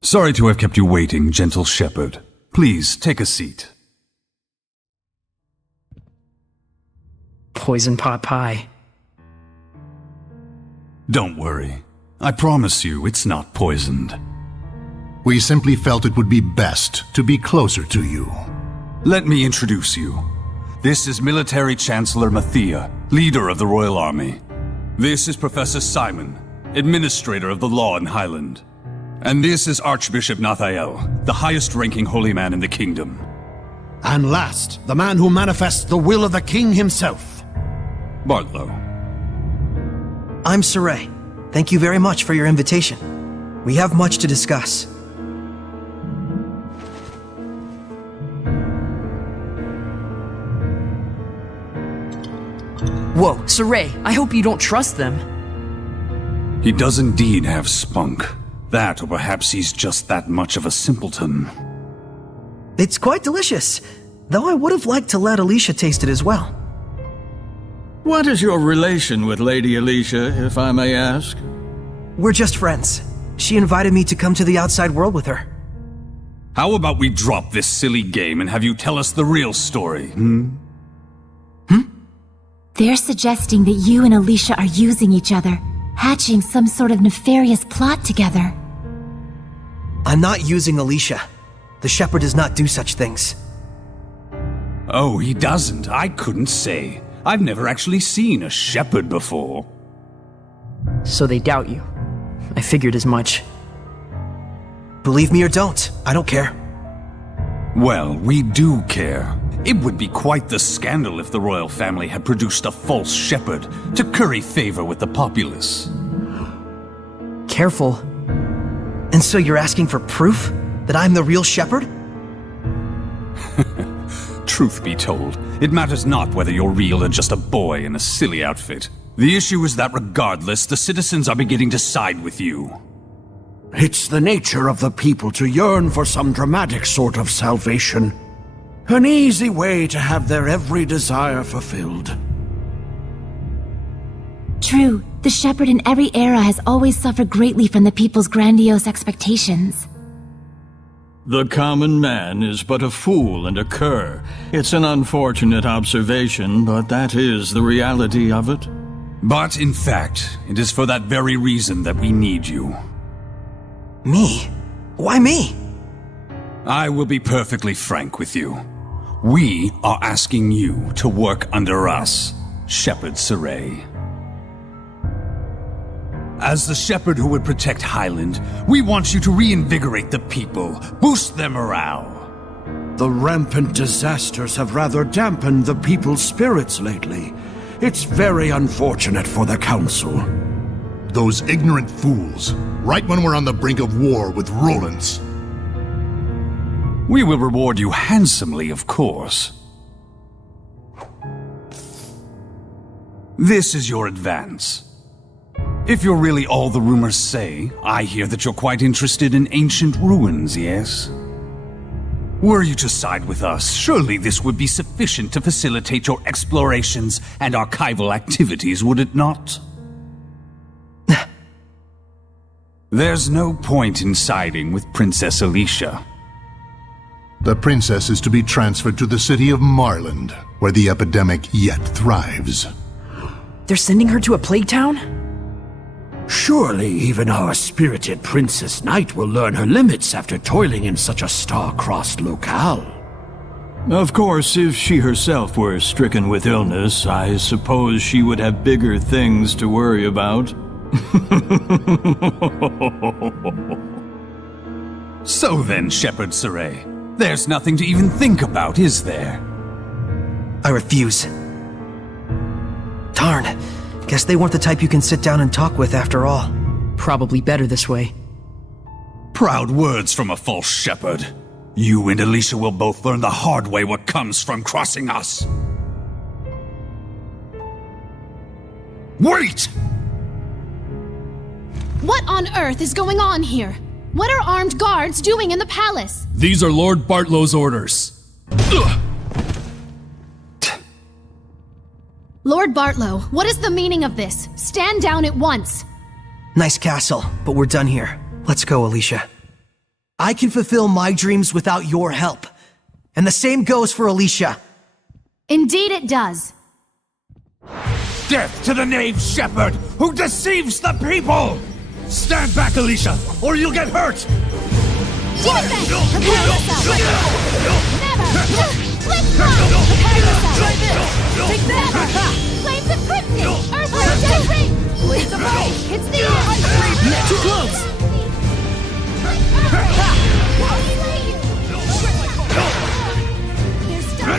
Sorry to have kept you waiting, gentle shepherd. Please, take a seat. Poison pot pie. Don't worry. I promise you it's not poisoned. We simply felt it would be best to be closer to you. Let me introduce you. This is Military Chancellor Mathia, leader of the Royal Army. This is Professor Simon, administrator of the law in Highland. And this is Archbishop Nathael, the highest-ranking holy man in the kingdom. And last, the man who manifests the will of the king himself. Bartlow. I'm Saray. Thank you very much for your invitation. We have much to discuss. Whoa, Saray, I hope you don't trust them. He does indeed have spunk. That, or perhaps he's just that much of a simpleton. It's quite delicious, though I would have liked to let Alicia taste it as well. What is your relation with Lady Alicia, if I may ask? We're just friends. She invited me to come to the outside world with her. How about we drop this silly game and have you tell us the real story, They're suggesting that you and Alicia are using each other, hatching some sort of nefarious plot together. I'm not using Alicia. The shepherd does not do such things. Oh, he doesn't. I couldn't say. I've never actually seen a shepherd before. So they doubt you. I figured as much. Believe me or don't, I don't care. Well, we do care. It would be quite the scandal if the royal family had produced a false shepherd to curry favor with the populace. Careful. And so you're asking for proof that I'm the real shepherd? Truth be told, it matters not whether you're real or just a boy in a silly outfit. The issue is that regardless, the citizens are beginning to side with you. It's the nature of the people to yearn for some dramatic sort of salvation. An easy way to have their every desire fulfilled. True, the shepherd in every era has always suffered greatly from the people's grandiose expectations. The common man is but a fool and a cur. It's an unfortunate observation, but that is the reality of it. But in fact, it is for that very reason that we need you. Me? Why me? I will be perfectly frank with you. We are asking you to work under us, Shepherd Saray. As the shepherd who would protect Highland, we want you to reinvigorate the people, boost their morale. The rampant disasters have rather dampened the people's spirits lately. It's very unfortunate for the Council. Those ignorant fools, right when we're on the brink of war with Rollins. We will reward you handsomely, of course. This is your advance. If you're really all the rumors say, I hear that you're quite interested in ancient ruins, yes? Were you to side with us, surely this would be sufficient to facilitate your explorations and archival activities, would it not? There's no point in siding with Princess Alicia. The princess is to be transferred to the city of Marland, where the epidemic yet thrives. They're sending her to a plague town? Surely even our spirited Princess Knight will learn her limits after toiling in such a star-crossed locale. Of course, if she herself were stricken with illness, I suppose she would have bigger things to worry about. So then, Shepherd Saray, there's nothing to even think about, is there? I refuse. Darn. Guess they weren't the type you can sit down and talk with after all. Probably better this way. Proud words from a false shepherd. You and Alicia will both learn the hard way what comes from crossing us. Wait! What on earth is going on here? What are armed guards doing in the palace? These are Lord Bartlow's orders. Lord Bartlow, what is the meaning of this? Stand down at once. Nice castle, but we're done here. Let's go, Alicia. I can fulfill my dreams without your help. And the same goes for Alicia. Indeed it does. Death to the knave shepherd who deceives the people! Stand back, Alicia, or you'll get hurt! Never! Let's go! Prepare yourself! Take that! Flames of crimson! Earthquake! Dead ring! Blades of light! It's the end! Not too close!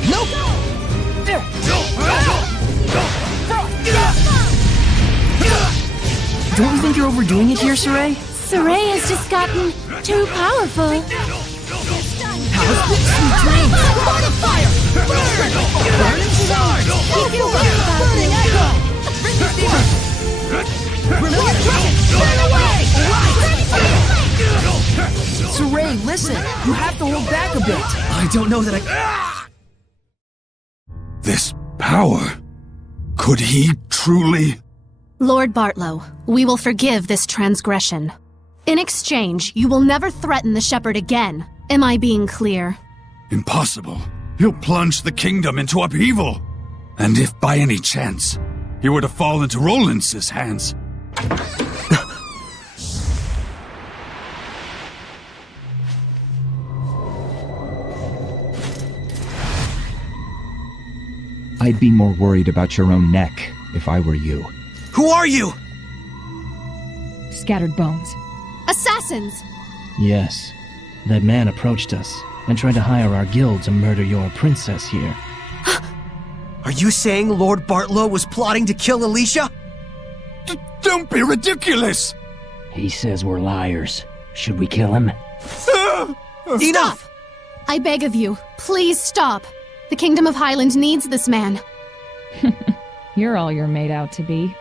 Nope! Don't you think you're overdoing it here, Saray? Saray has just gotten too powerful. How's this sweet dream? Lord of fire! Burn! Burning sword! Burning echo! Bring the demon! Familiar trumpet! Burn away! Saray, listen! You have to hold back a bit! I don't know that I... This power... Could he truly... Lord Bartlow, we will forgive this transgression. In exchange, you will never threaten the shepherd again. Am I being clear? Impossible. He'll plunge the kingdom into upheaval. And if by any chance he were to fall into Rollins' hands... I'd be more worried about your own neck if I were you. Who are you? Scattered bones. Assassins! Yes. That man approached us and tried to hire our guild to murder your princess here. Are you saying Lord Bartlow was plotting to kill Alicia? Don't be ridiculous! He says we're liars. Should we kill him? Stop! I beg of you, please stop. The Kingdom of Highland needs this man. You're all you're made out to be.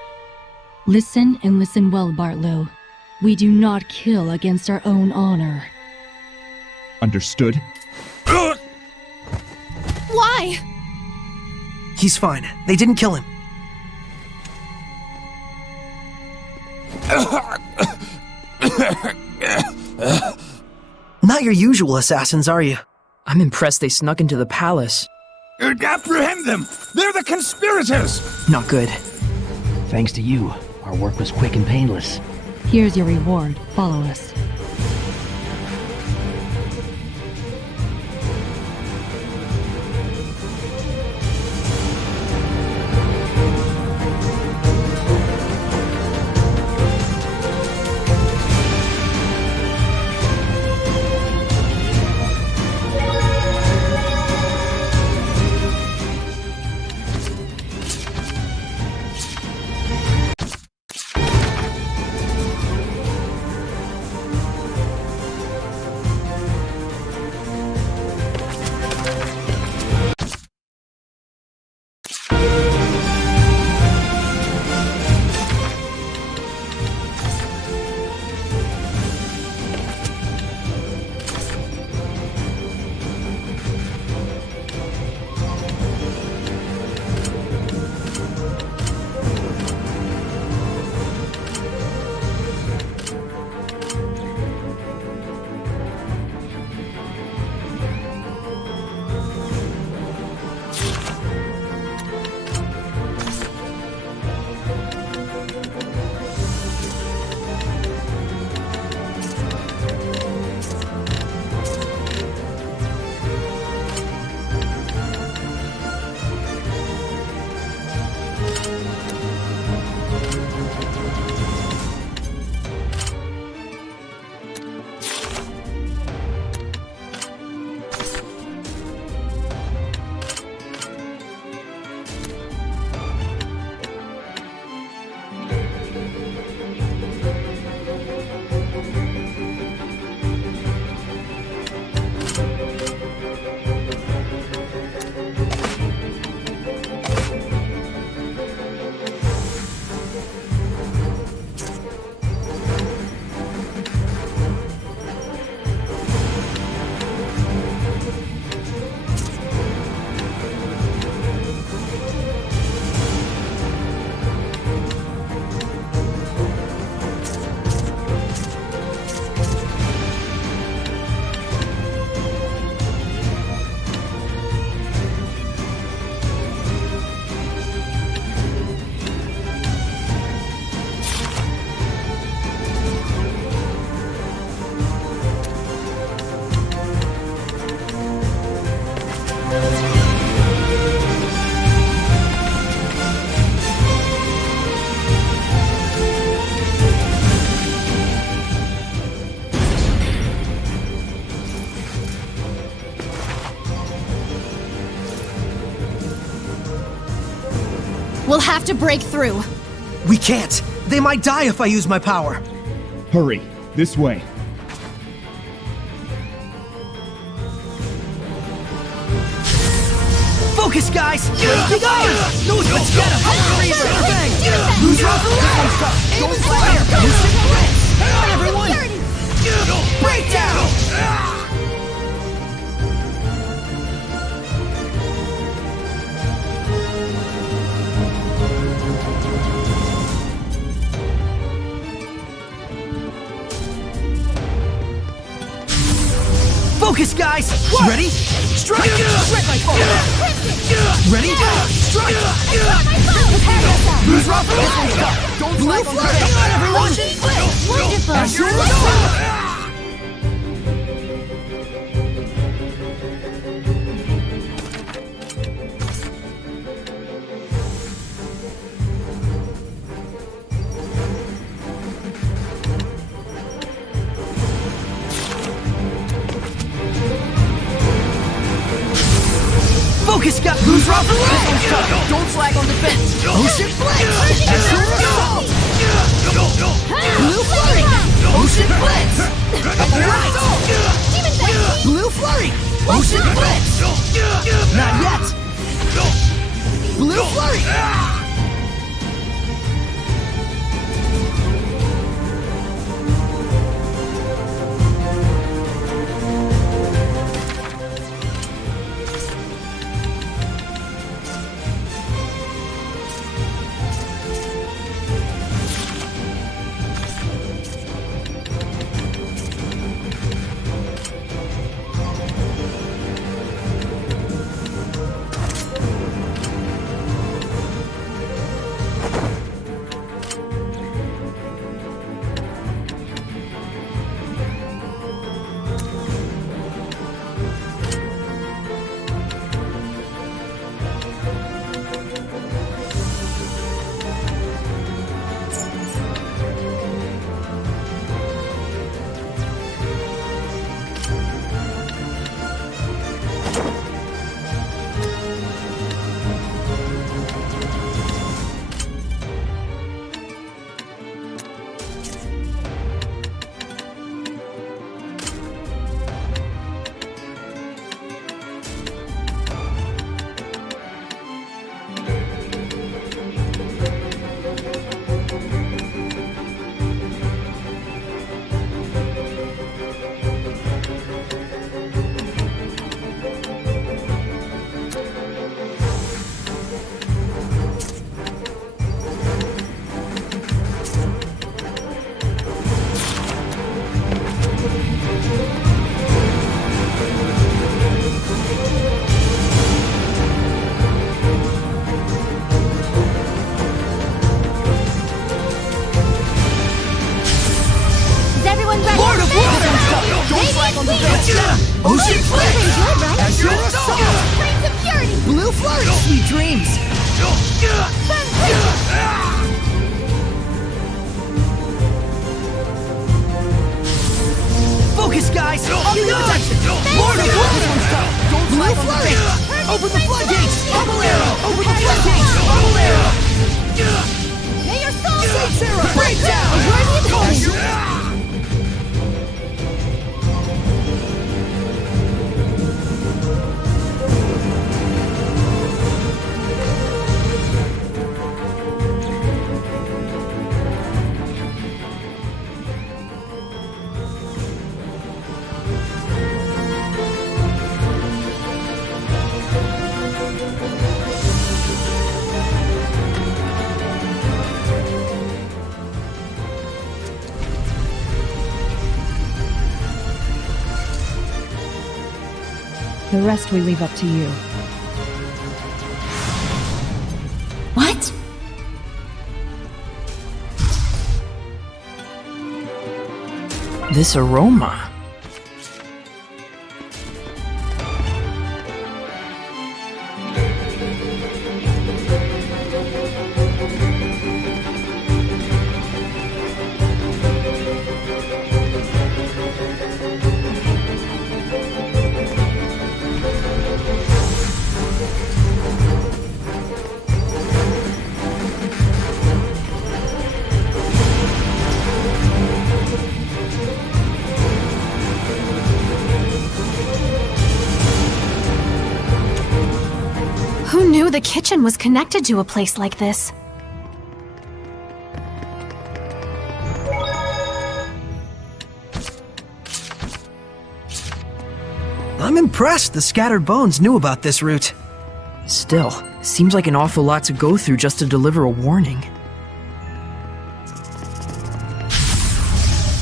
Listen and listen well, Bartlow. We do not kill against our own honor. Understood? Why? He's fine. They didn't kill him. Not your usual assassins, are you? I'm impressed they snuck into the palace. Apprehend them! They're the conspirators! Not good. Thanks to you, our work was quick and painless. Here's your reward. Follow us. We'll have to break through. We can't. They might die if I use my power. Hurry, this way. Focus, guys! Keep going! Let's get him! Lose rock! Don't fire! Hang on, everyone! Breakdown! Focus, guys! Ready? Strike! Strike my foe! Ready? Strike! Lose rock! Don't flag on the fence! Hang on, everyone! Wonderful! Focus, guys! Lose rock! Don't flag on defense! Ocean Blitz! Blue Flurry! Ocean Blitz! Right! Blue Flurry! Ocean Blitz! Not yet! Blue Flurry! on the bench! Ocean Flip! Azure Assault! Rains of purity! Blue Flurry! Sweet dreams! Focus, guys! Up your attention! Lord of Blood! Don't Blue Flurry! Open the floodgates! Bubble Arrow! Open the floodgates! Bubble Arrow! May your soul Zestiria! Breakdown! The rest we leave up to you. What? This aroma. Who knew the kitchen was connected to a place like this? I'm impressed the scattered bones knew about this route. Still, seems like an awful lot to go through just to deliver a warning.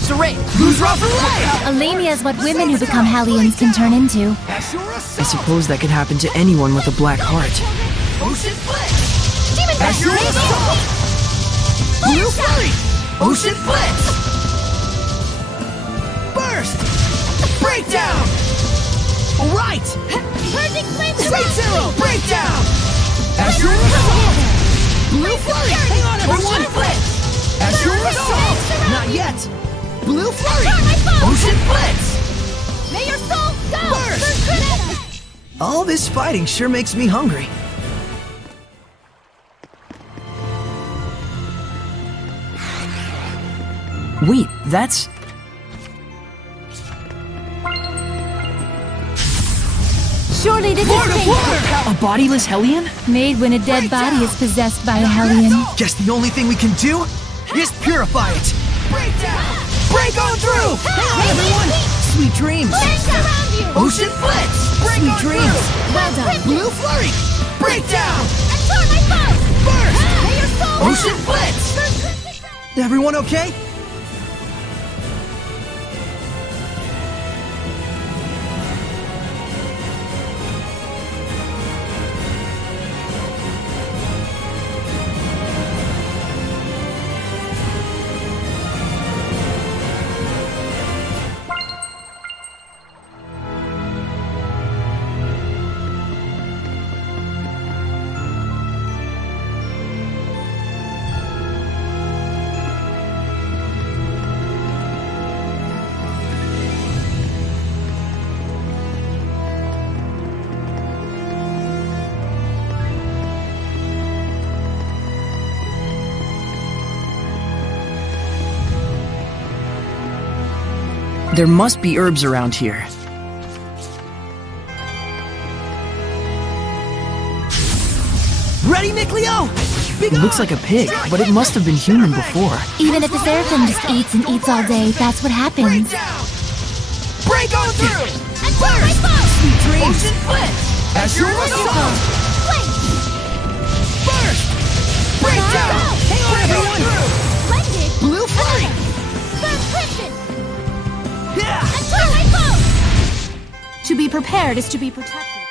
Saray, who's Raw for life? Alemia is what women who become Hellions can turn into. I suppose that could happen to anyone with a black heart. Ocean Blitz! Azure Assault! Blue Flurry! Ocean Blitz! Burst! Breakdown! Alright! Perfect flame Zero! Breakdown! Azure Assault! Blue Flurry! Hang on, everyone! Blitz! Azure Assault! Not yet! Blue Flurry! Ocean Blitz! May your soul go! Burst! All this fighting sure makes me hungry. Wait, that's... Surely this Lord is of fate. Water! A bodiless Hellion? Made when a dead body is possessed by a Hellion. Guess the only thing we can do is purify it. Breakdown! Break on through! Hang on, everyone! Sweet dreams! Ocean Blitz! Sweet dreams! Well done. Blue Flurry! Breakdown! Turn my foe! Burst! May your soul Ocean Blitz! Everyone okay? There must be herbs around here. Ready, Mikleo? It looks like a pig, but it must have been human before. Even if a seraphim just eats and eats all day, that's what happens. Break on through! Burst! Sweet dreams! Ocean Blitz! Azure Assault! Burst! Breakdown! Hang on, everyone! Splendid! Blue Flurry! Burn Crimson! Yeah! And turn my foe! To be prepared is to be protected.